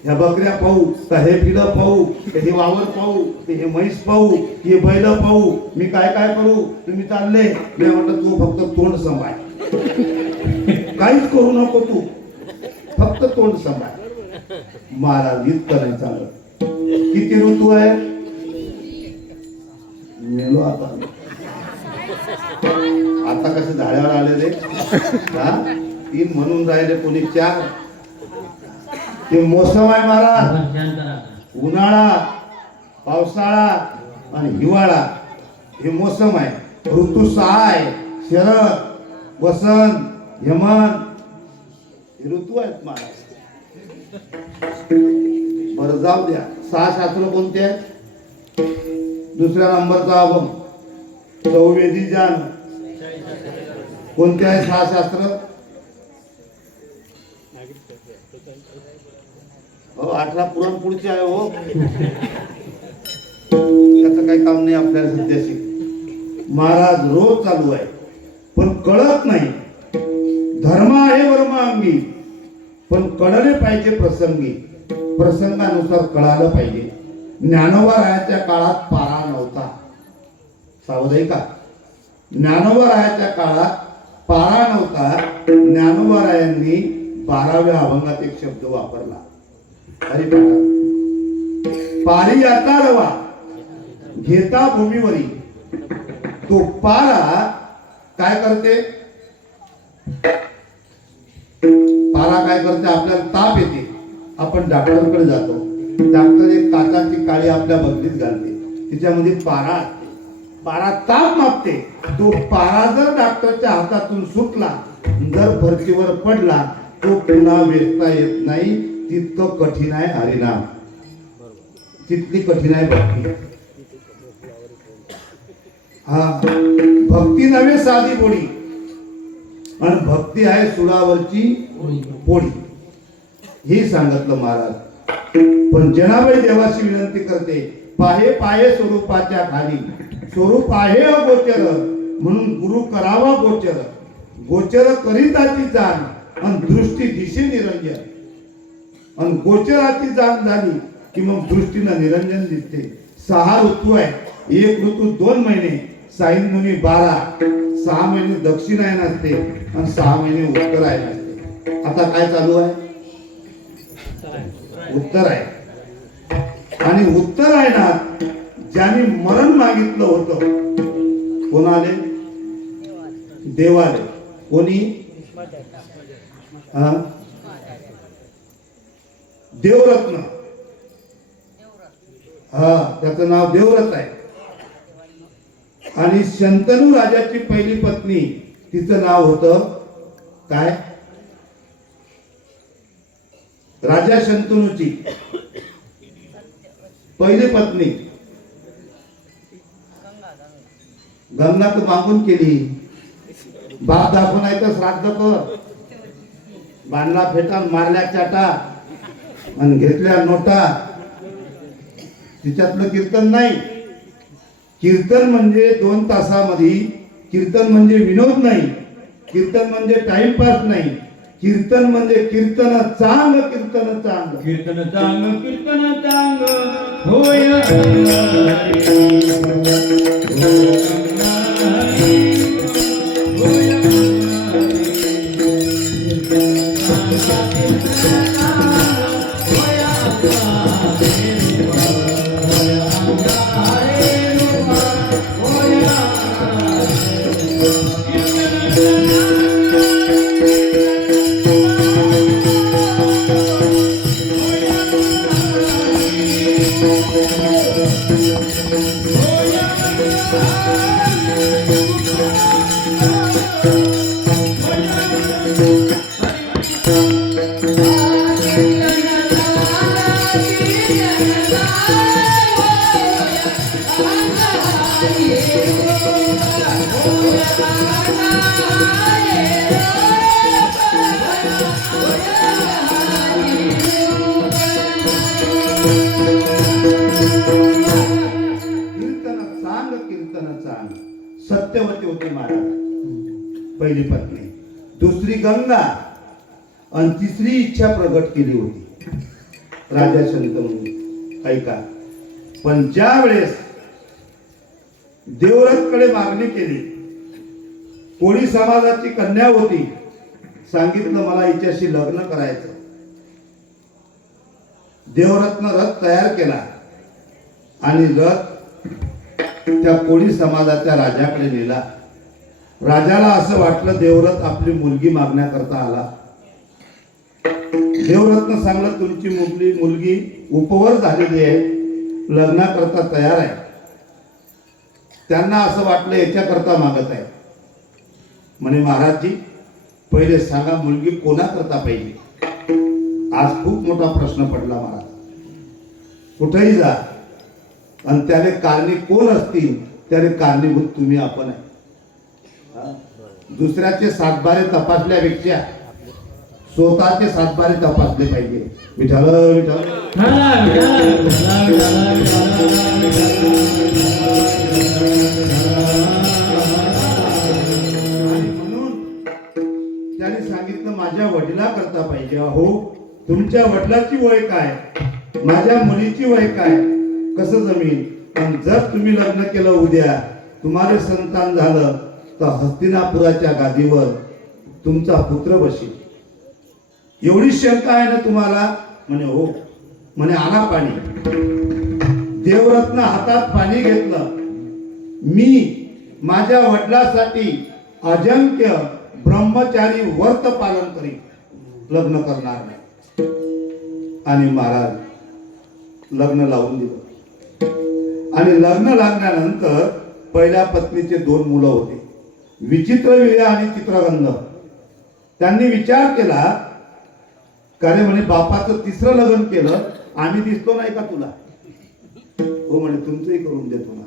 ह्या बकऱ्या पाहू का हे पिलं पाहू, हे वावर पाहू, हे म्हैस पाहू, हे बैल पाहू, मी काय काय करू? तुम्ही चालले. मी म्हटलं तू फक्त तोंड सांभाळ, काहीच करू नको, तू फक्त तोंड सांभाळ. महाराज इतकं नाही चालत. किती ऋतू आहे? मेलो आता. आता कसे झाड्यावर आले रे? हा 3 म्हणून राहिले, कोणी 4. ते मोसम आहे महाराज. उन्हाळा, पावसाळा आणि हिवाळा हे मोसम आहे. ऋतू 6 आहे. शरद, वसंत, हेमंत हे ऋतू आहेत महाराज. बरं जाऊ द्या. 6 शास्त्र कोणते आहेत? दुसऱ्या नंबरचा अभंग चौवेदी जान. कोणते आहे 6 शास्त्र? 18 पुराण पुढचे आहे हो. त्याचं काही काम नाही आपल्याला सध्याशी. महाराज रोज चालू आहे पण कळत नाही. धर्म आहे वर्म अंगी, पण कळले पाहिजे प्रसंगी. प्रसंगानुसार कळालं पाहिजे. ज्ञानोबा रायाच्या काळात पारा नव्हता. सावध आहे का? ज्ञानोबा रायाच्या काळात पारा नव्हता. ज्ञानोबा रायांनी 12व्या अभंगात एक शब्द वापरला. पारी आता रवा घेता भूमीवरी. तो पारा काय करते? पारा काय करते? आपल्याला ताप येते, आपण डॉक्टरकडे जातो. डॉक्टर एक काचाची काळी आपल्या बदलीत घालते, तिच्यामध्ये पारा असते. पारा ताप मापते. तो पारा जर डॉक्टरच्या हातातून सुटला, जर भरतीवर पडला, तो पुन्हा वेचता येत नाही. तितकं कठीण आहे हरिनाम, तितकी कठीण आहे भक्ती. हा भक्ती नव्हे साधी बोडी, आणि भक्ती आहे सुळावरची पोळी. हे सांगितलं महाराज. पण जनाबाई देवाशी विनंती करते, पाहे पाहे स्वरूपाच्या खाली. स्वरूप आहे अगोचर, म्हणून गुरु करावा गोचर. गोचर करिताची जाण, आणि दृष्टी दिशे निरंजन. आणि गोचराची जाण झाली की मग दृष्टीनं निरंजन दिसते. 6 ऋतू आहे. एक ऋतू 2 महिने, सायंधुनी 12, 6 महिने दक्षिणायन असते आणि 6 महिने उत्तरायण असते. आता काय चालू आहे? उत्तरायण. आणि उत्तरायणात ज्यांनी मरण मागितलं होतं, कोण आले? देव आले. कोणी? देवरत्न. हा त्याचं नाव देवव्रत आहे. आणि शंतनू राजाची पहिली पत्नी, तिचं नाव होतं काय? राजा शंतनूची पहिली पत्नी गंगा तू मागून केली, बाप दाखवून आहे तर श्राद्ध कर, बांधला फेटा मारल्या चाटा आणि घेतल्या नोटा. तिच्यातलं कीर्तन नाही. कीर्तन म्हणजे 2 तासामध्ये, कीर्तन म्हणजे विनोद नाही, कीर्तन म्हणजे टाइमपास नाही, कीर्तन म्हणजे कीर्तन चांग, कीर्तन चांग. कीर्तन चांग, कीर्तन चांग, होय कीर्तन चांग, कीर्तन चांग. सत्यवती होती महाराज पहिली पत्नी, दुसरी गंगा आणि तिसरी इच्छा प्रगट केली होती राजा शंतनूने. ऐका, पण ज्या वेळेस देवरथकडे मागणी केली, कोळी समाजाची कन्या होती, सांगितलं मला हिच्याशी लग्न करायचं. देवरथनं रथ तयार केला आणि रथ त्या कोळी समाजाच्या राजाकडे नेला. राजाला असं वाटलं देवरथ आपली मुलगी मागण्याकरता आला. देवरथनं सांगलं तुमची मुलगी उपवर झालेली आहे, लग्नाकरता तयार आहे. त्यांना असं वाटलं याच्याकरता मागत आहे. म्हणे महाराजजी पहिले सांगा मुलगी कोणाकरता पाहिजे. आज खूप मोठा प्रश्न पडला महाराज. कुठेही जा आणि त्याने कारणी कोण असतील त्याने कारणीभूत तुम्ही आपण आहे. दुसऱ्याचे सातबारे तपासल्यापेक्षा स्वतःचे सातबारे तपासले पाहिजे. विठ्ठल विठ्ठल. म्हणून त्याने सांगितलं माझ्या वडिला करता पाहिजे. अहो तुमच्या वडिलाची वय काय, माझ्या मुलीची वय काय, कसं जमीन. पण जर तुम्ही लग्न केलं उद्या तुम्हाला संतान झालं तर हस्तिनापुराच्या गादीवर तुमचा पुत्र बसेल. एवढी शंका आहे ना तुम्हाला. म्हणे हो. म्हणे आणा पाणी. देवरत्न हातात पाणी घेतलं. मी माझ्या वडिलांसाठी अजंक्य ब्रह्मचारी व्रत पालन करीन, लग्न करणार नाही. आणि महाराज लग्न लावून दिलं. आणि लग्न लागल्यानंतर पहिल्या पत्नीचे 2 मुलं होते, विचित्रवीर्य आणि चित्रगंध. त्यांनी विचार केला का रे म्हणे बापाचं 3रं लग्न केलं, आम्ही दिसतो नाही का तुला. हो म्हणे तुमचंही करून देतो ना.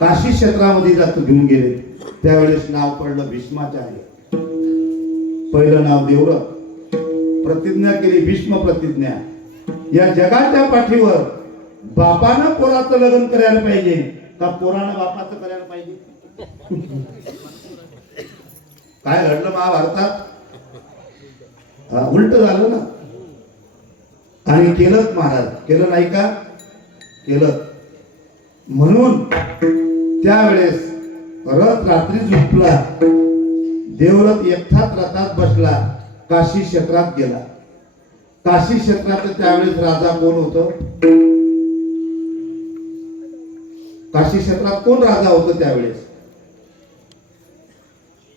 काशी क्षेत्रामध्ये जातो घेऊन गेले. त्यावेळेस नाव पडलं भीष्माचार्य. पहिलं नाव देवरथ. प्रतिज्ञा केली भीष्म प्रतिज्ञा. या जगाच्या पाठीवर बापानं पोराचं लग्न करायला पाहिजे का पोरानं बापाचं करायला पाहिजे. काय घडलं महाभारतात. उलट झालं ना. आणि केलं महाराज. केलं नाही का. केलं. म्हणून त्यावेळेस रथ रात्री झोपला. देवरथ एकटाच रथात बसला, काशी क्षेत्रात गेला. काशी क्षेत्रात त्यावेळेस राजा कोण होतं. काशी क्षेत्रात कोण राजा होतं त्यावेळेस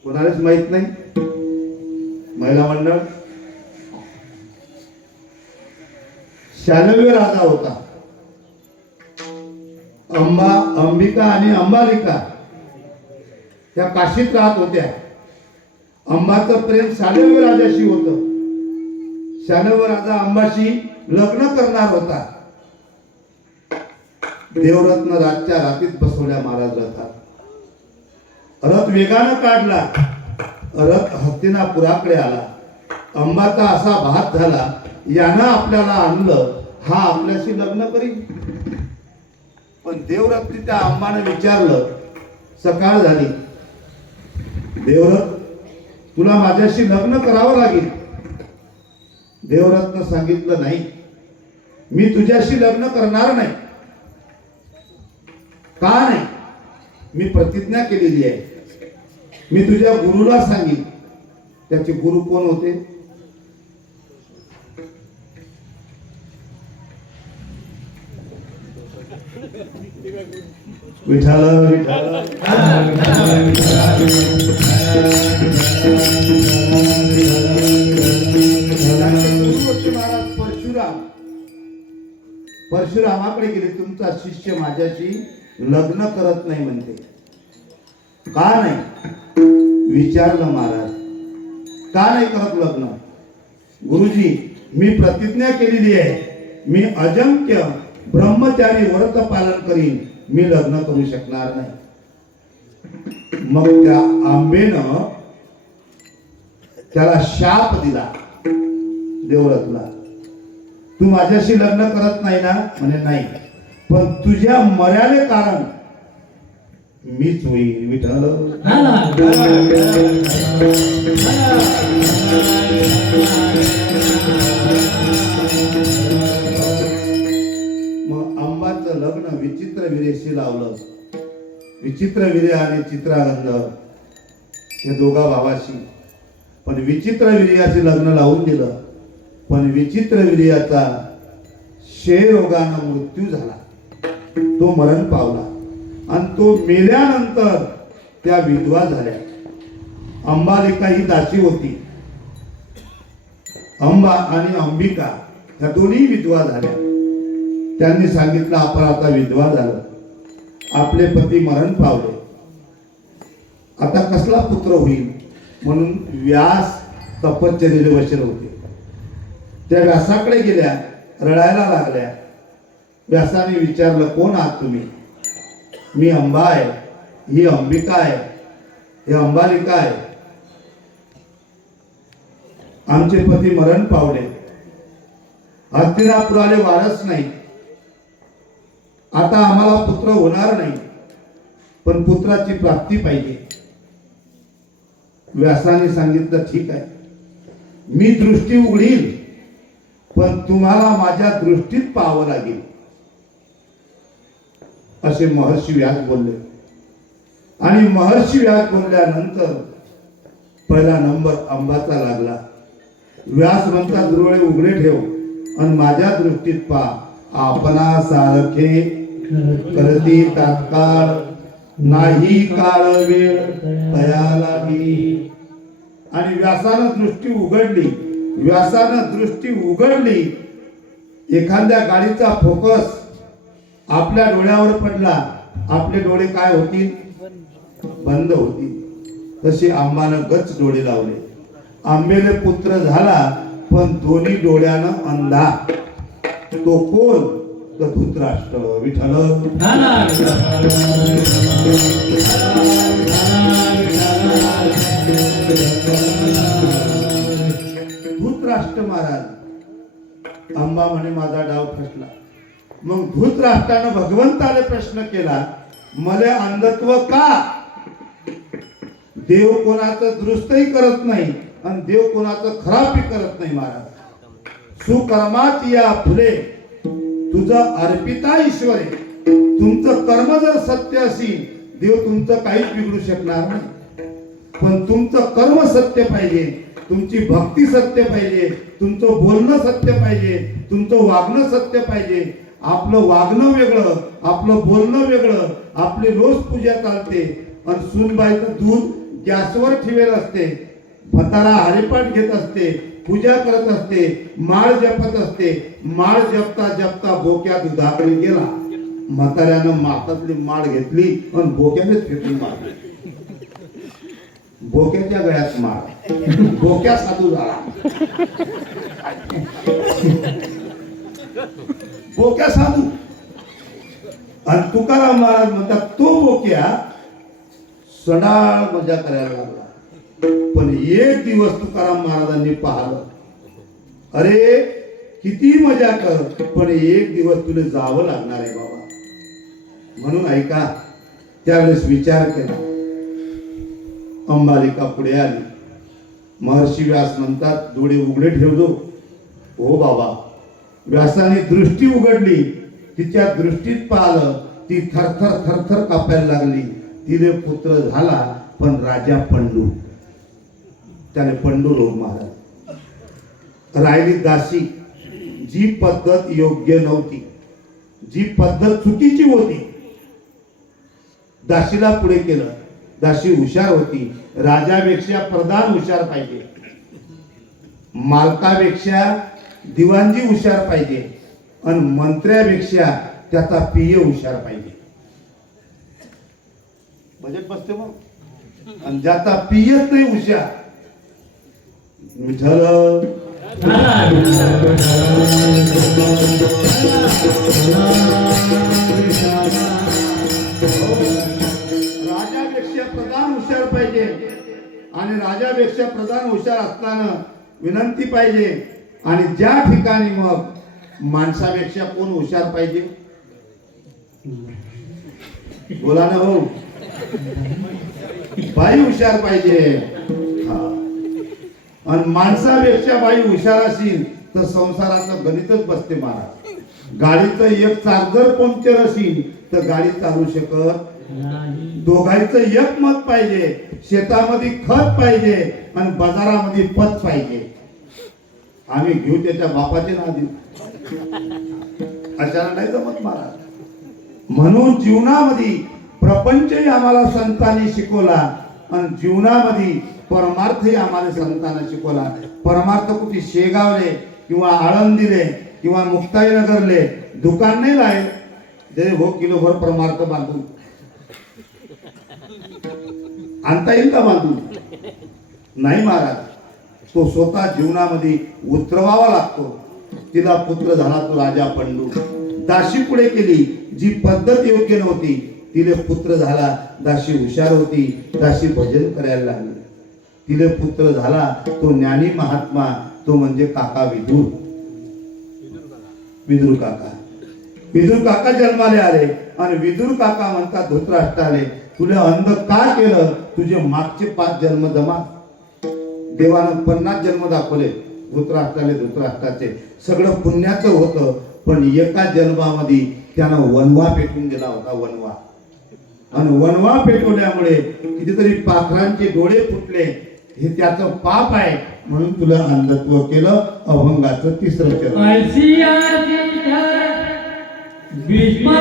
कोणालाच माहित नाही. महिला मंडळ शालव्य राजा होता. अंबिका आणि अंबालिका त्या काशीत राहत होत्या. अंबाचं प्रेम शालेव राजाशी होतं. शालेव राजा अंबाशी लग्न करणार होता. देवरत्न रातच्या रात्रीत बसवल्या महाराज रथात. रथ वेगानं काढला. रथ हस्तिनापुराकडे आला. अंबाचा असा भात झाला, यानं आपल्याला आणलं, हा आपल्याशी लग्न करील. पण देवरत्नी त्या अंबाने विचारलं, सकाळ झाली, देवरथ तुला माझ्याशी लग्न करावं लागेल. देवरत्न सांगितलं, नाही, मी तुझ्याशी लग्न करणार नाही. का नाही? मी प्रतिज्ञा केलेली आहे. मी तुझ्या गुरुला सांगेन. त्याचे गुरु कोण होते? विठाल विठाल. महाराज परशुरामाकडे गेले. तुमचा शिष्य माझ्याशी लग्न करत नाही म्हणते. का नाही? विचारलं महाराज, का नाही करत लग्न? गुरुजी, मी प्रतिज्ञा केलेली आहे, मी अजंक्य ब्रह्मचारी व्रत पालन करीन, मी लग्न करू शकणार नाही. मग त्या आंबेनं त्याला शाप दिला देवरथला. तू माझ्याशी लग्न करत नाही ना? म्हणे नाही, पण तुझ्या मर्यादे कारण मीच होईल. विठ्ठल. मग अंबाचं लग्न विचित्र विरेशी लावलं. विचित्र विरे आणि चित्रागंध या दोघा भावाशी. पण विचित्र विर्याचे लग्न लावून दिलं. पण विचित्र विर्याचा क्षयरोगानं मृत्यू झाला. तो मरण पावला आणि तो मेल्यानंतर त्या विधवा झाल्या. अंबालिका ही दासी होती. अंबा आणि अंबिका त्या दोन्ही विधवा झाल्या. त्यांनी सांगितलं, आपण आता विधवा झालो, आपले पती मरण पावले, आता कसला पुत्र होईल? म्हणून व्यास तपश्चर्येला बसले होते. त्या व्यासाकडे गेल्या, रडायला लागल्या. व्यासाने विचारलं, कोण आहात तुम्ही? मी अंबा आहे, ही अंबिका आहे, ही अंबालिका आहे. आमचे पती मरण पावले, हस्तिनापुराले वारस नाही, आता आम्हाला पुत्र होणार नाही, पण पुत्राची प्राप्ती पाहिजे. व्यासाने सांगितलं, ठीक आहे, मी दृष्टी उघडील, पण तुम्हाला माझ्या दृष्टीत पाहावं लागेल, असे महर्षी व्यास बोलले. आणि महर्षी व्यास बोलल्यानंतर पहिला नंबर अंबाचा लागला. व्यास म्हणतात, डोळे उघडे ठेव आणि माझ्या दृष्टीत पहा, आपणा सारखे करती तात्काळ, नाही काळ वेळ तया लागी. आणि व्यासानं दृष्टी उघडली. व्यासानं दृष्टी उघडली. एखाद्या गाडीचा फोकस आपल्या डोळ्यावर पडला, आपले डोळे काय होतील? बंद होतील. तशी आंबानं गच डोळे लावले. आंबेले पुत्र झाला, पण दोन्ही डोळ्यानं अंधा. तो कोण? तो धृतराष्ट्र. विठ्ठल. धृतराष्ट्र महाराज. अंबा म्हणे, माझा डाव फसला. मग धृतराष्ट्रानं भगवंताला प्रश्न केला, मला अंधत्व का? देव कोणाचं दुरुस्तही करत नाही आणि देव कोणाचं खराबही करत नाही महाराज. सुकर्माची या फुले तुझं अर्पिता ईश्वरे. तुमचं कर्म जर सत्य असेल, देव तुमचं काहीच बिघडू शकणार नाही. पण तुमचं कर्म सत्य पाहिजे, तुमची भक्ती सत्य पाहिजे, तुमचं बोलणं सत्य पाहिजे, तुमचं वागणं सत्य पाहिजे. आपलं वागणं वेगळं, आपलं बोलणं वेगळं. आपली रोज पूजा चालते आणि सूनबाईचं दूध गॅसवर ठेवेल असते, म्हातारा हरिपाठ घेत असते, पूजा करत असते, माळ जपत असते. माळ जपता जपता बोक्या दुधाकडे गेला. म्हाताऱ्यानं मातातली माळ घेतली आणि बोक्यानेच फेकून मारली. भोक्याच्या गळ्यात माळ, भोक्या साधू झाला. भोक्या साधू. आणि तुकाराम महाराज म्हणतात तो भोक्या सडाळ मजा करायला लागला. पण एक दिवस तुकाराम महाराजांनी पाहिलं, अरे किती मजा कर, पण एक दिवस तुला जावं लागणार आहे बाबा. म्हणून ऐका, त्यावेळेस विचार केला. अंबालिका पुढे आली. महर्षी व्यास म्हणतात, डोळे उघडे ठेवतो. हो बाबा. व्यासाने दृष्टी उघडली. तिच्या दृष्टीत पाहिलं, ती थरथर थरथर कापायला लागली. तिने पुत्र झाला, पण राजा पंडू. त्याने पंडू रोग मारला. राहिली दासी. जी पद्धत योग्य नव्हती, जी पद्धत चुकीची होती, दासीला पुढे केलं. दासी हुशार होती. राजापेक्षा प्रधान हुशार पाहिजे, मालकापेक्षा दिवाणजी हुशार पाहिजे, आणि मंत्र्यापेक्षा त्याचा पिय हुशार पाहिजे. बजेट बसते मग. आणि ज्याचा पियच नाही हुशार, विठ्ठल राजापेक्षा प्रधान हुशार पाहिजे. आणि राजापेक्षा प्रधान हुशार असताना विनंती पाहिजे. आणि ज्या ठिकाणी मग माणसापेक्षा कोण हुशार पाहिजे? बोला ना हो. बाई हुशार पाहिजे. आणि माणसापेक्षा बाई हुशार असेल तर संसाराचं गणितच बसते महाराज. गाडीचं एक चार्जर पंक्चर असेल तर गाडी चालू शकत. दोघांचं एक मत पाहिजे. शेतामध्ये खत पाहिजे आणि बाजारामध्ये पत पाहिजे. आम्ही घेऊ त्याच्या बापाचे नादी, अशाला नाही जमत महाराज. म्हणून जीवनामध्ये प्रपंचही आम्हाला संतांनी शिकवला आणि जीवनामध्ये परमार्थही आम्हाला संतांना शिकवला. परमार्थ कुठे शेगावले किंवा आळंदीले किंवा मुक्ताईनगरले दुकान नाही लाय जे हो किलोभर परमार्थ बांधून आणता येईल का? बांधून नाही महाराज. तो स्वतः जीवनामध्ये उतरवावा लागतो. तिला पुत्र झाला तो राजा पंडू. दासी पुढे केली. जी पद्धत योग्य नव्हती, तिले पुत्र झाला. दासी हुशार होती. दासी भजन करायला लागली. तिले पुत्र झाला तो ज्ञानी महात्मा, तो म्हणजे काका विदुर. विदुर काका. विदुर काका जन्माले आले आणि विदुर काका म्हणतात धृतराष्ट्राले, तुला अंध का केलं? तुझे मागचे 5 जन्म जमा. देवानं 50 जन्म दाखवले धृतराष्ट्राचे. सगळं पुण्याचं होतं, पण एका जन्मामध्ये त्यानं वनवा पेटून दिला होता. वनवा. आणि वनवा पेटवल्यामुळे कितीतरी पाखरांचे डोळे फुटले. हे त्याचं पाप आहे. म्हणून तुला अंधत्व केलं. अभंगाचं 3रं चरण. Viva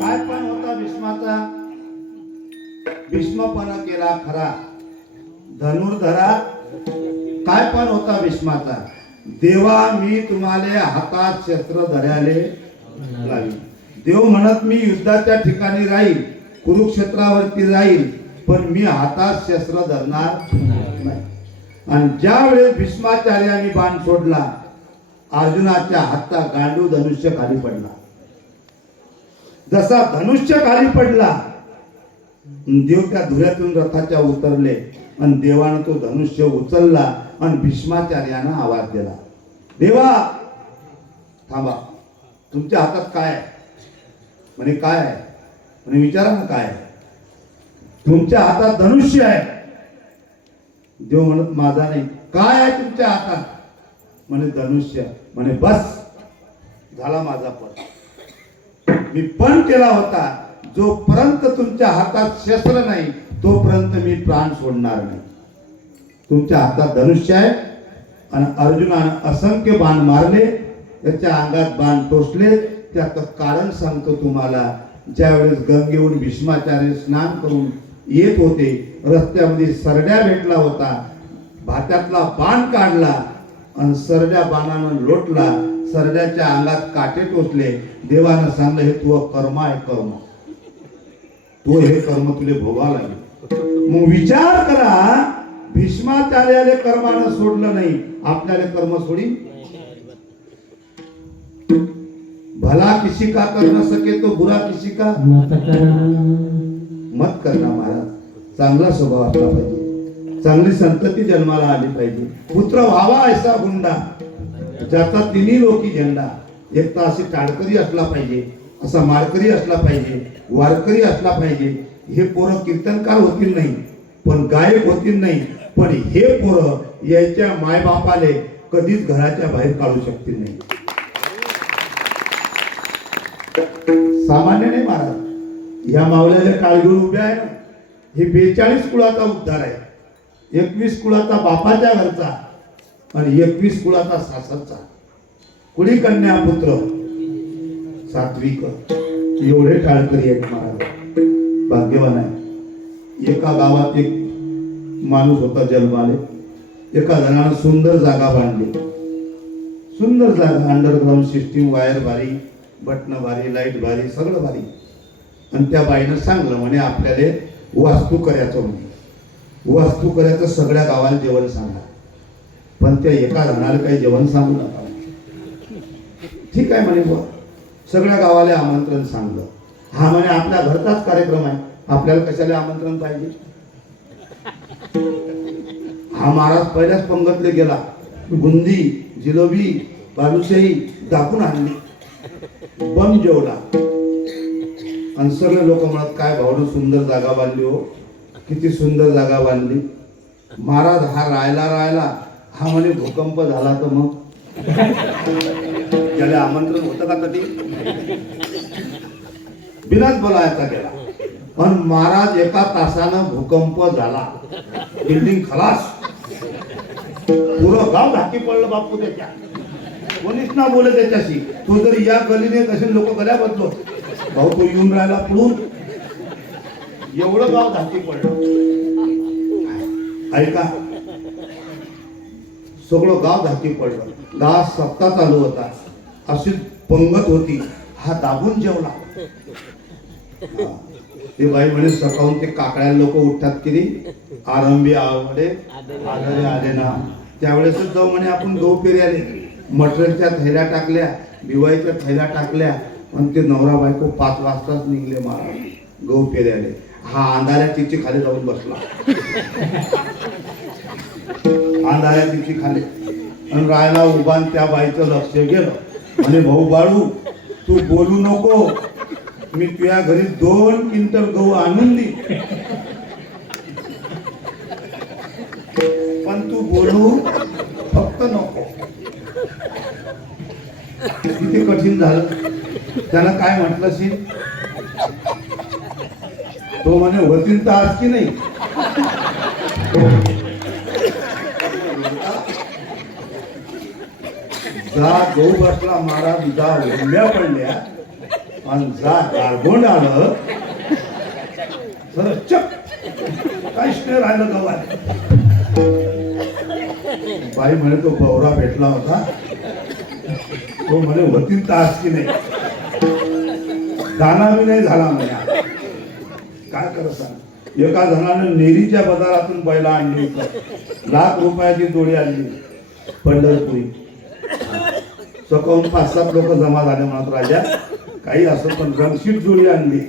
काय पण होता भीष्माचा, भीष्मपणा केला खरा धनुर्धरा. काय पण होता भीष्माचा, देवा मी तुम्हाला हातात शस्त्र धरायले लावी. देव म्हणत मी युद्धाच्या ठिकाणी राहील, कुरुक्षेत्रावरती राहील, पण मी हातात शस्त्र धरणार नाही. आणि ज्या वेळेस भीष्माचार्यांनी बाण सोडला, अर्जुनाच्या हातात गांडू धनुष्य खाली पडला. जसा धनुष्य खाली पडला, देव त्या धुऱ्यातून रथाच्या उतरले आणि देवानं तो धनुष्य उचलला आणि भीष्माचार्यांना आवाज दिला, देवा थांबा, तुमच्या हातात काय आहे? म्हणे काय आहे? म्हणे विचारा ना काय आहे? तुमच्या हातात धनुष्य आहे. देव म्हणत माझा नाही. काय आहे तुमच्या हातात? म्हणे धनुष्य. म्हणे बस झाला माझा पण. मी पण केला होता, जोपर्यंत तुमच्या हातात शस्त्र नाही तोपर्यंत मी प्राण सोडणार नाही. तुमच्या हातात धनुष्य आहे. आणि अर्जुनानं असंख्य बाण मारले, त्याच्या अंगात बाण टोचले. त्याचं कारण सांगतो तुम्हाला. ज्यावेळेस गंगेहून भीष्माचार्य स्नान करून येत होते, रस्त्यामध्ये सरड्या भेटला होता. भात्यातला बाण काढला आणि सरड्या बाणानं लोटला. सरड्याच्या अंगात काटे टोचले. देवानं सांगलं हे तुझं कर्म आहे, कर्म तो हे कर्म तुले भोगावं लागेल. मग विचार करा, भीष्माचार्याले कर्मानं सोडलं नाही, आपल्याला कर्म सोडी. भला किसी का कर न सके तो बुरा किसी का मत करना महाराज. चांगला स्वभाव असला पाहिजे, चांगली संतती जन्माला आली पाहिजे. पुत्र व्हावा ऐसा गुंडा, ज्याचा तिन्ही लोकी झेंडा. एक तर अशी टाळकरी असला पाहिजे, असा माळकरी असला पाहिजे, वारकरी असला पाहिजे. हे पोरं कीर्तनकार होतील नाही, पण गायक होतील नाही, पण हे पोरं याच्या मायबापाले कधीच घराच्या बाहेर काढू शकतील नाही. सामान्य नाही महाराज. या मावल्याच्या काळजीवर उभ्या आहे ना, हे 42 कुळाचा उद्धार आहे. 21 कुळाचा बापाच्या घरचा आणि 21 कुळाचा सासरचा. कुळी कन्या पुत्र सात्विक, एवढे टाळकरी आहेत महाराज. भाग्यवान आहे. एका गावात एक माणूस होता जन्माले. एका जणानं सुंदर जागा बांधली, सुंदर जागा, अंडरग्राऊंड सिस्टीम, वायर भारी, बटन भारी, लाईट भारी, सगळं भारी. आणि त्या बाईनं सांगलं म्हणे आपल्याला वास्तू करायचं. म्हणे वास्तू करायचं, सगळ्या गावाला जेवण सांगा, पण त्या एका जणाला काही जेवण सांगू नका. ठीक आहे म्हणे बुवा, सगळ्या गावाला आमंत्रण सांगलं. हा म्हणे आपल्या घरचाच कार्यक्रम आहे, आपल्याला कशाला आमंत्रण पाहिजे. हा महाराज पहिल्याच पंगतले गेला. बुंदी, जिलेबी, बालुशाही दाखवून आणली, बम जेवला. आणि सगळे लोक म्हणत काय भावडं सुंदर जागा बांधली हो, किती सुंदर जागा बांधली. महाराज हा राहिला. हा म्हणे भूकंप झाला तर मग त्याला आमंत्रण होतं का कधी? बिनाच बोलायचा गेला. पण महाराज एका तासानं भूकंप झाला, बिल्डिंग खलास. पुरं गाव धाकी पडलं बापू त्याच्या. कोणीच ना बोले त्याच्याशी. तो जरी या गलीने कसे लोक गल्या बदलो, भाऊ तो येऊन राहिला पुढून, एवढं गाव धाकी पडलं. ऐका, सगळं गाव धाकी पडलं. गाव सप्ताह चालू होता, अशी पंगत होती. हा दाबून जेवला. ते बाई म्हणे सकाळून ते काकड्या लोक उठतात की आरंभी आवडे आले आले ना, त्यावेळेसच जाऊ म्हणे आपण गहू पेऱ्याले. मटेरियलच्या थैल्या टाकल्या, बिवाईच्या थैल्या टाकल्या आणि ते नवरा बायको 5 वाजताच निघले महाराज गहू पेऱ्याले. हा अंधाऱ्या तिची खाली जाऊन बसला, अंधाऱ्या तिची खाली, आणि राहायला उभा. त्या बाईचं लक्ष गेलं. म्हणे भाऊ बाळू तू बोलू नको, मी तुझ्या घरी 2 क्विंटल गहू आणून दे, पण तू बोलू फक्त नको. किती कठीण झालं. त्यानं काय म्हटलं शी, तो म्हणे होतील तर आज की नाही. जा गहू बसला मारा, जा उंब्या पडल्या आणि जा गारगोंड आलं तर चक काहीच नाही राहिलं गव्हात. बाई म्हणे तो बवरा भेटला होता, तो म्हणे होतील तर आज की नाही. दाना बी नाही झाला म्हणे. काय करत सांग. एका जणाने नेरीच्या बाजारातून बैला आणली होती, ₹1,00,000 जोडी आणली पंढरपुरी. सकाळून 5-7 लोक जमा झाले म्हणत राजा काही असं पण रंगशीट जोडी आणली,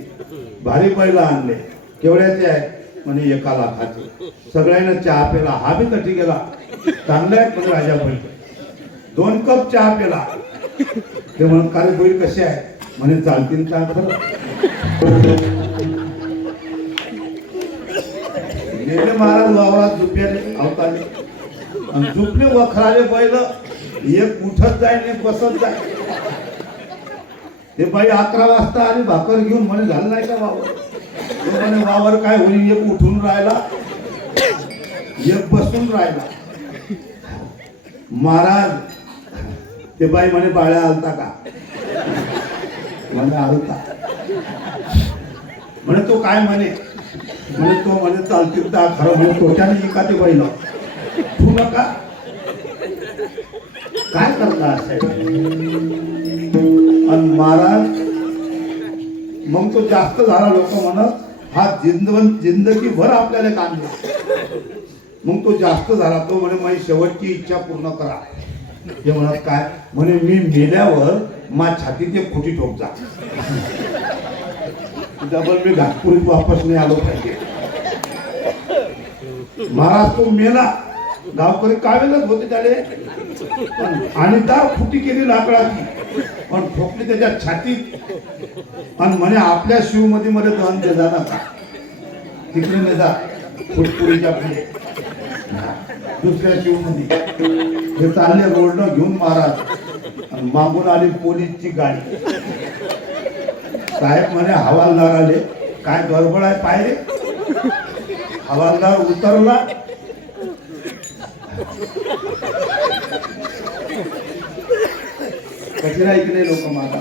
भारी बैला आणले. केवढ्याचे आहे म्हणे 1,00,000. सगळ्यांना चहा पेला. हा बी कठी गेला, चांगला आहे पण राजा बैल. 2 कप चहा पेला. ते म्हणत का रे बैल कसे आहे म्हणे चालतील का खरं. गेले महाराज वावरात झुप्याले अवताले आणि झुपले वखराले बैल. एक उठत जाय आणि बसत जाय. ते बाई 11 वाजता आली भाकर घेऊन म्हणे झालं नाही का वावर. तो म्हणे वावर काय होईल, एक उठून राहिला एक बसून राहिला. महाराज ते बाई म्हणे बाळ्या आलता का म्हणे आलता. म्हणे तो काय म्हणे तो म्हणे चालतील तर खरं म्हणे तोट्याने एका ते बैल तू नका काय करता असाय. आणि महाराज मग तो जास्त झाला. लोक म्हणत हा जिंदगी भर आपल्याला काम देतो. मग तो जास्त झाला. तो म्हणे माझी शेवटची इच्छा पूर्ण करा. ते म्हणत काय म्हणे मी मेल्यावर मा छातीत एक खोटी ठोक जा, त्याच्यावर मी घाटपुरीत वापस नाही आलो पाहिजे. महाराज तो मेला. गावकरी कावेलच होते त्याले आणि दार फुटी केली लाकडाची पण ठोकली त्याच्या छातीत आणि म्हणे आपल्या शिवमध्ये मध्ये दहन दे जा नका तिकडे ने जा फुटपुरीच्या पुढे दुसऱ्या शिवमध्ये. हे चालले रोडनं घेऊन महाराज आणि मागून आली पोलीसची गाडी. साहेब म्हणे हवालदार आले. काय गडबड आहे पाहिजे. हवालदार उतरला. कशी नाही की नाही लोक मारा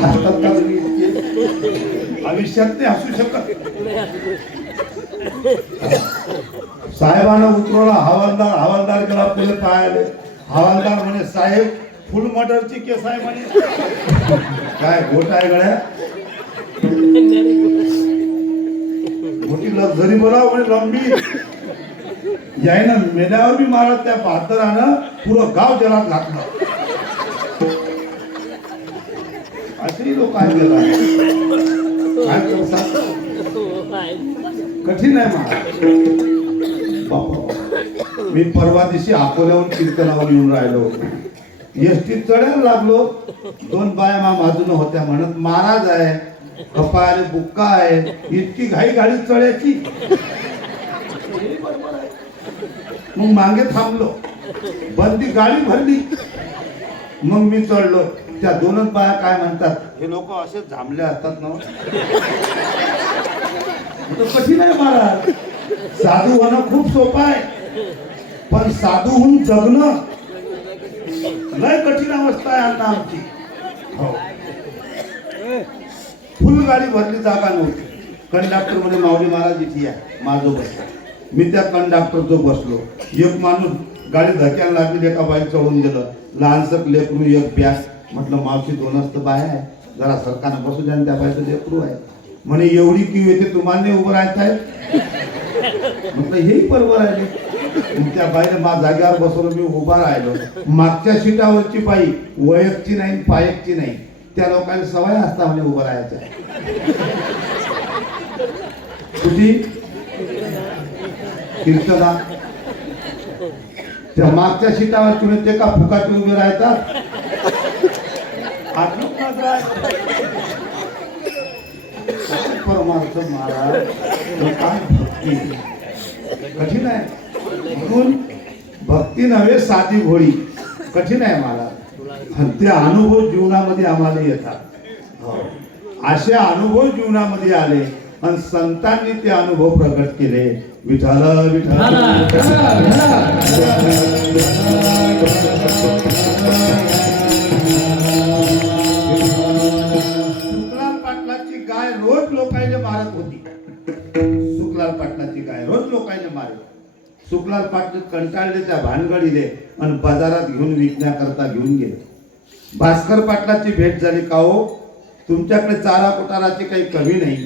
हसतात का तुम्ही. आयुष्यात ते हसू शकत. साहेबांना उतरवला. हवालदार गेला पुढे पाहायला. हवालदार म्हणे साहेब फुल मटरची केस आहे म्हणे. काय गोट आहे गड्या मोठी लक्झरी बोला म्हणे लंबी. यायनं मेल्यावर बी मारत त्या बहादरानं पुरं गाव जलात घातलं. असेही लोक आहेत गेला. काय करतात कठीण आहे महाराज. मी परवा दिवशी अकोल्याहून कीर्तनावर येऊन राहिलो. एसटीत चढायला लागलो. 2 बाया मा बाजूने होत्या. म्हणत महाराज आहे कपाळे बुक्का आहे इतकी घाई गाडी चढायची. मग मागे थांबलो. बंदी गाडी भरली. मग मी चढलो. त्या 2च बाया काय म्हणतात हे लोक असे झांबले असतात ना. कठीण आहे महाराज. साधू होणं खूप सोपं आहे पण साधू होऊन जगणं लय कठीण अवस्था आहे अण्णा आमची. हो फुल गाडी भरली जागा नव्हती. कंडक्टर म्हणे माऊली महाराज इथे या माझं बसला. मी त्या कंडक्टर जो बसलो. एक माणूस गाडी धक्याला लागली. एका बाई चढून गेलं. लहानसं लेकरू एक बॅग. म्हटलं मावशी 2च तर बाया आहे जरा सरकारनं बसू द्या. त्या बाईचं लेकरू आहे. म्हणे एवढी क्यू येते तुम्हाला उभं राहायचं आहे. म्हटलं हेही बरोबर आहे. त्या बाईने माझ्या जागेवर बसवलं. मी उभा राहिलो. मागच्या सीटावरची बाई वयकची नाही पायकची नाही. त्या लोकांना सवय असता म्हणे उभं राहायचं. कुठे कीर्तना त्या मागच्या सीटावर तुम्ही ते का फुकाचे उभे राहतात. परमार्थ महाराज काय भक्ती कठीण आहे. म्हणून भक्ती नव्हे साधी भोळी कठीण आहे महाराज. आणि ते अनुभव जीवनामध्ये आम्हाला येतात. हो. असे अनुभव जीवनामध्ये आले आणि संतांनी ते अनुभव प्रकट केले. विठ्ठल विठ्ठल. सुखलाल पाटलाची गाय रोज लोकांना मारत होती. सुखलाल पाटलाची गाय रोज लोकांना मारत. सुखलाल पाटील कंटाळले त्या भानगडीले आणि बाजारात घेऊन विकण्याकरता घेऊन गेले. भास्कर पाटलाची भेट झाली. का हो, तुमच्याकडे चारा कुटाराची काही कमी नाही,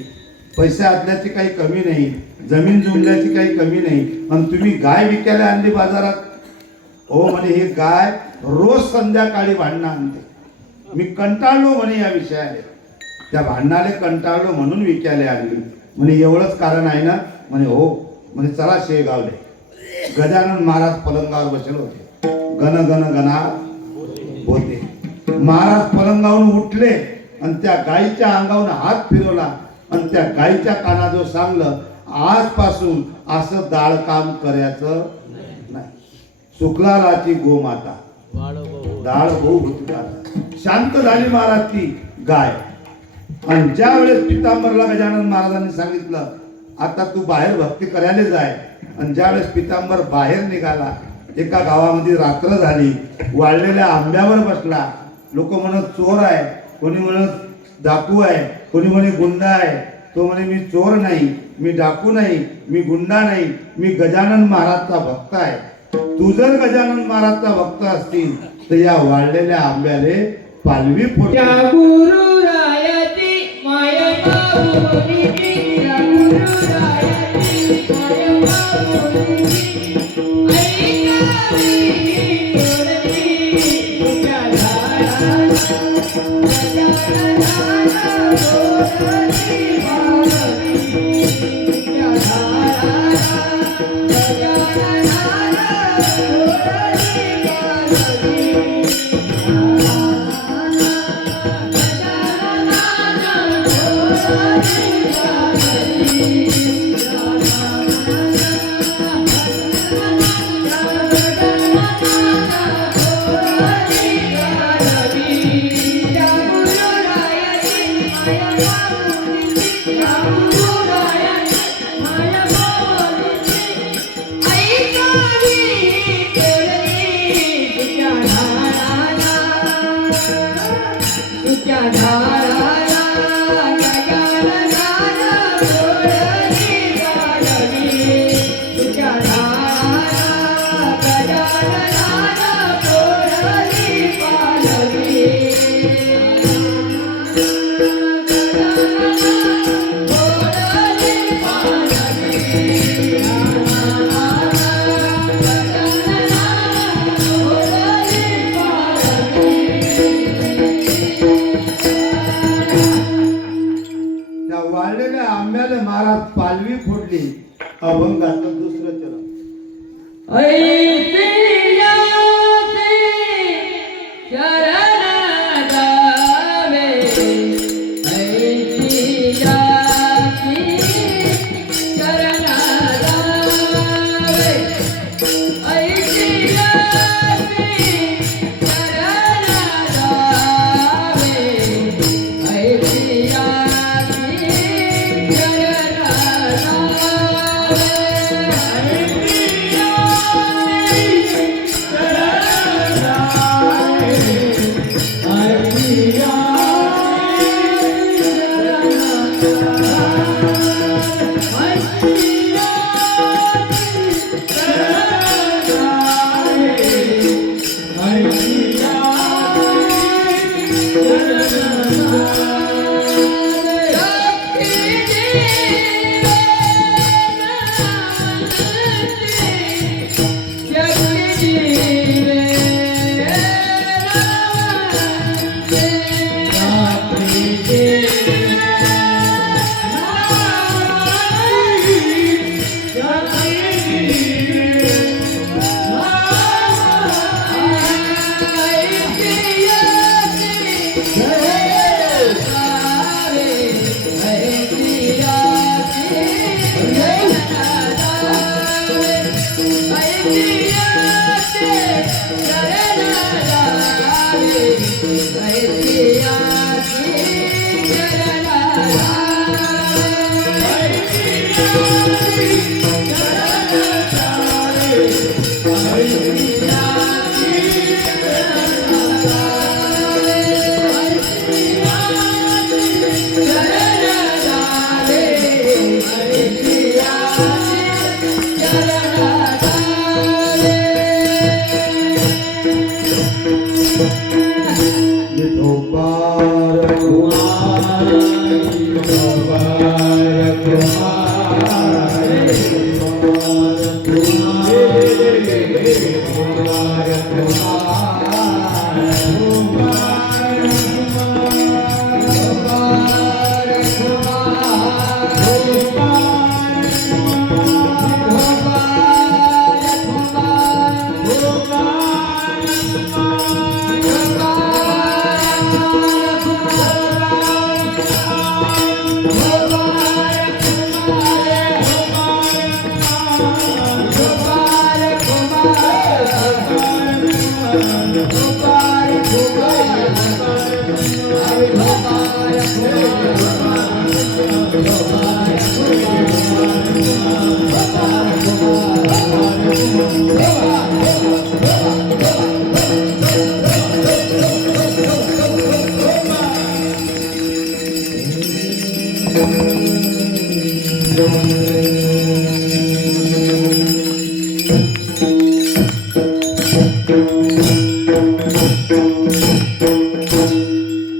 पैसे आदल्याची काही कमी नाही, जमीन जुमल्याची काही कमी नाही, आणि तुम्ही गाय विकायला आणली बाजारात. हो म्हणे, ही गाय रोज संध्याकाळी भांडणं आणते. मी कंटाळलो म्हणे या विषयाने, त्या भांडणाले कंटाळलो म्हणून विकायला आणली. म्हणे एवढंच कारण आहे ना? म्हणे हो. म्हणे चला शेगावले. गजानन महाराज पलंगावर बसले होते. गण गण गणा होते. महाराज पलंगावरून उठले आणि त्या गायीच्या अंगावरून हात फिरवला आणि त्या गायीच्या कानाजवळ सांगलं, आजपासून असं दाळ काम करायचं नाही. सुखलालाची गोमाता दाळ गो होती. शांत झाली महाराज ती गाय. आणि ज्या वेळेस पितांबरला गजानन महाराजांनी सांगितलं, आता तू बाहेर भक्ती करायला जाय. आणि ज्या वेळेस पितांबर बाहेर निघाला, एका गावामध्ये रात्र झाली. वाळलेल्या आंब्यावर बसला. लोक म्हणत चोर आहे, कोणी म्हणत डाकू आहे, कोणी म्हणे गुंडा आहे. तो म्हणे मी चोर नाही, मी डाकू नाही, मी गुंडा नाही, मी गजानन महाराजचा भक्त आहे. तू जर गजानन महाराजचा भक्त असतील तर या वाळलेल्या आंब्याले पालवी फोड. त्या गुरुरायाची माया बाबुनीची, त्या गुरुरायाची माया बाबुनीची, ऐकावी तोडली तुझ्या दाराला, गजाननाला बोलली बाबुनी, तुझ्या दाराला, गजाननाला बोलली बाबुनी. आंब्याला महाराज पालवी फोडली. अभंगाचं दुसरं चरण.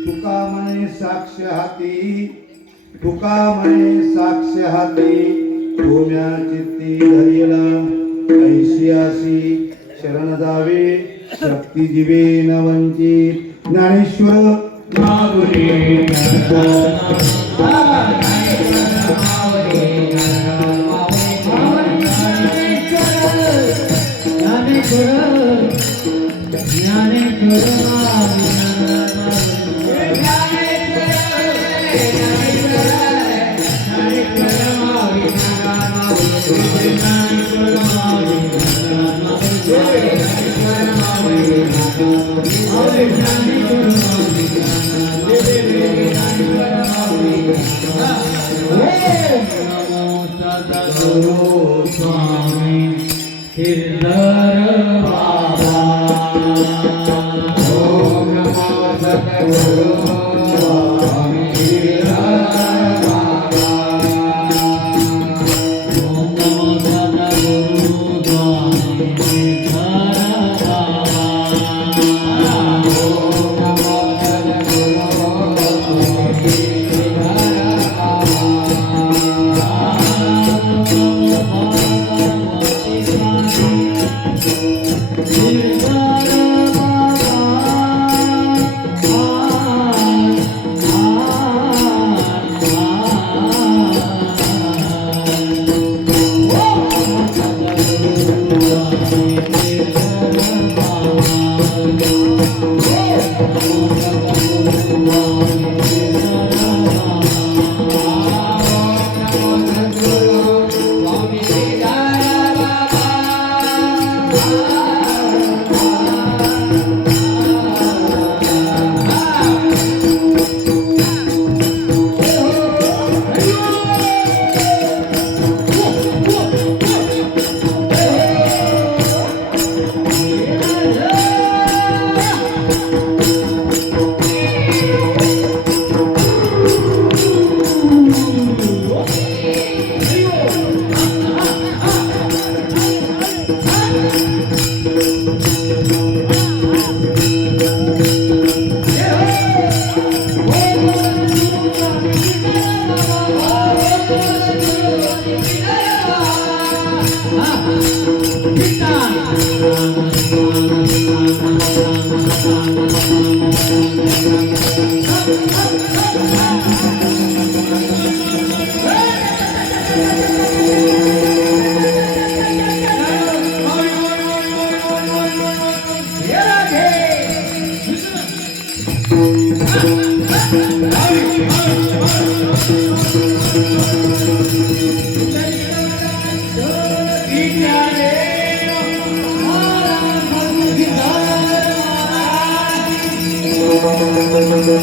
तुका म्हणे साक्ष हाती, तुका म्हणे साक्ष हाती, भूम्या चित्ती धरिला ऐशी आशी शरण जावे शक्ती दिवे न वंचित. ज्ञानेश्वर माऊली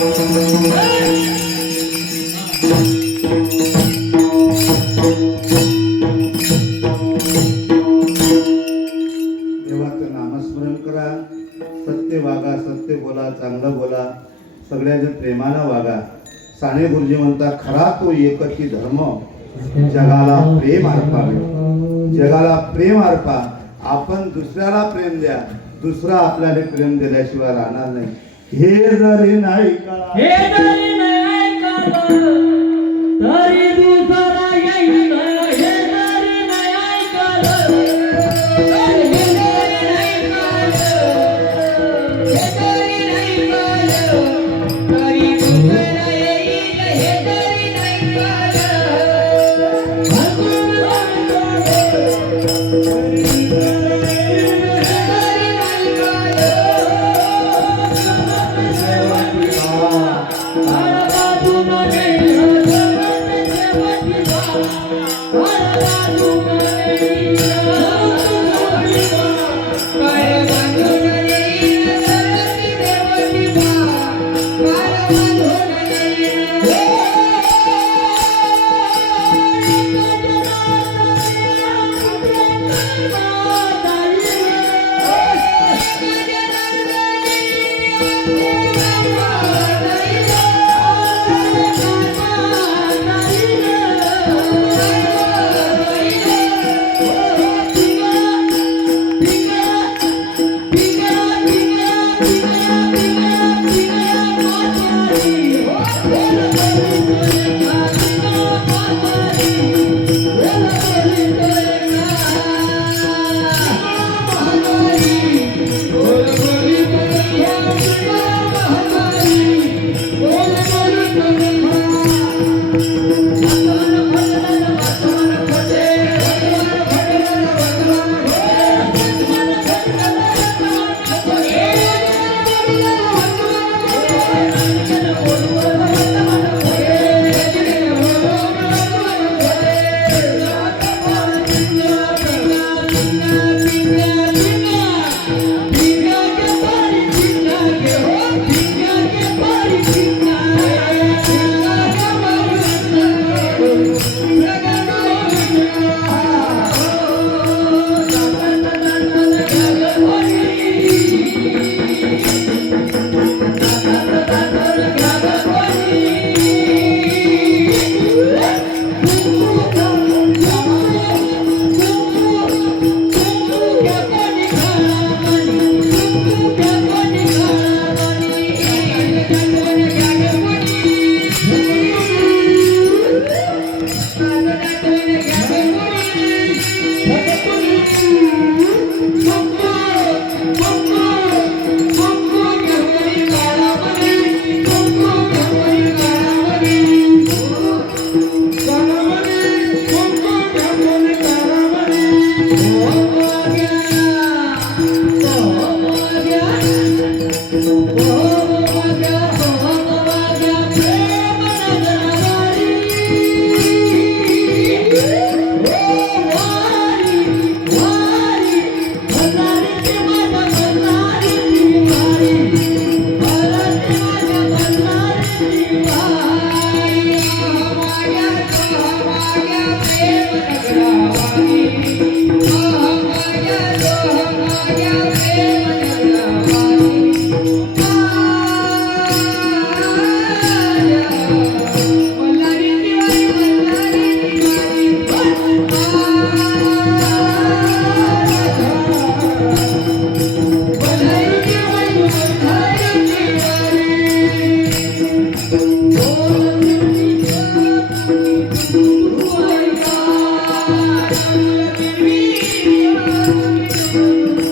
देवाचं नामस्मरण करा, सत्य वागा, सत्य बोला, चांगलं बोला, सगळ्याच्या प्रेमानं वागा. साने गुरुजी म्हणतात, खरा तो एकची धर्म, जगाला प्रेम अर्पावे. जगाला प्रेम अर्पा. आपण दुसऱ्याला प्रेम द्या, दुसरा आपल्याला प्रेम दिल्याशिवाय राहणार नाही. हे जरी नाही कळा, हे जरी नाही ऐकावं, तरी दुसरा येईल. हे जरी नाही ऐकावं, हे जरी नाही ऐकावं, हे जरी नाही ऐकावं, तरी दुसरा येईल. हे जरी नाही ऐकावं, हसून सांगतो, तरी दुसरा येईल. हे जरी नाही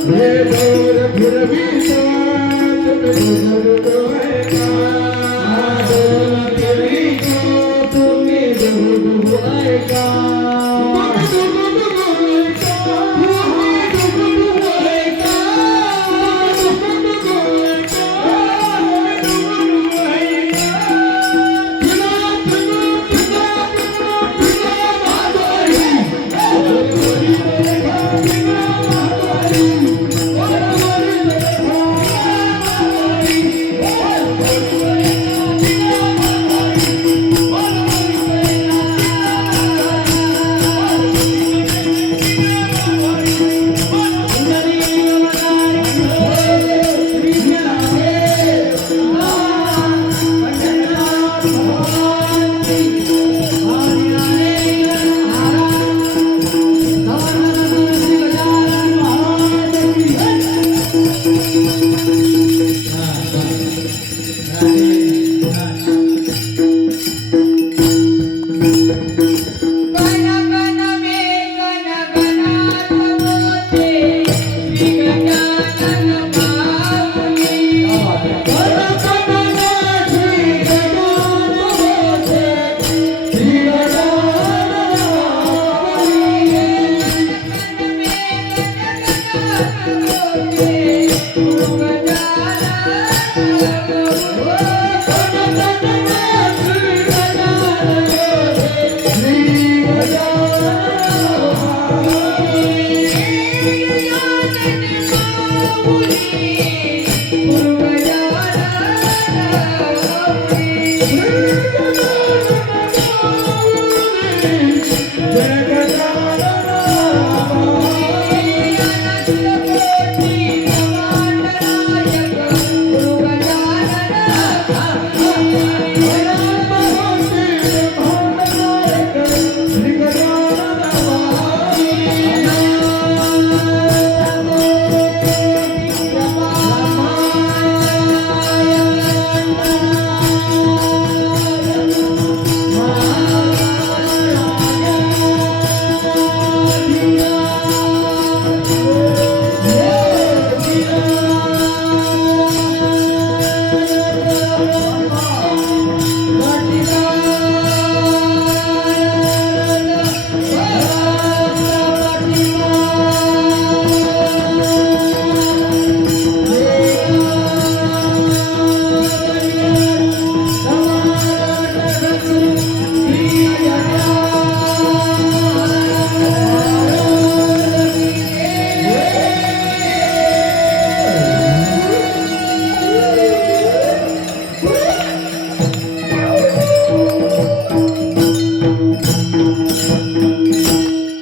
हे गौर फिरवितात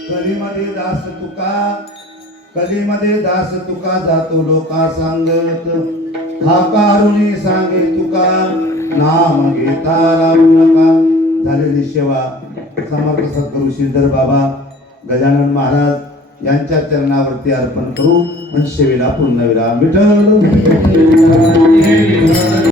कलीमध्ये दास तुका, कलीमध्ये दास तुका जातो लोका सांगत, हा कारुणी सांगे तुका नाम घेता राहू नका. झालेली सेवा समर्थ सद्गुरु श्रीधर बाबा गजानन महाराज यांच्या चरणावरती अर्पण करू आणि सेवेला पूर्णविराम. विठ्ठल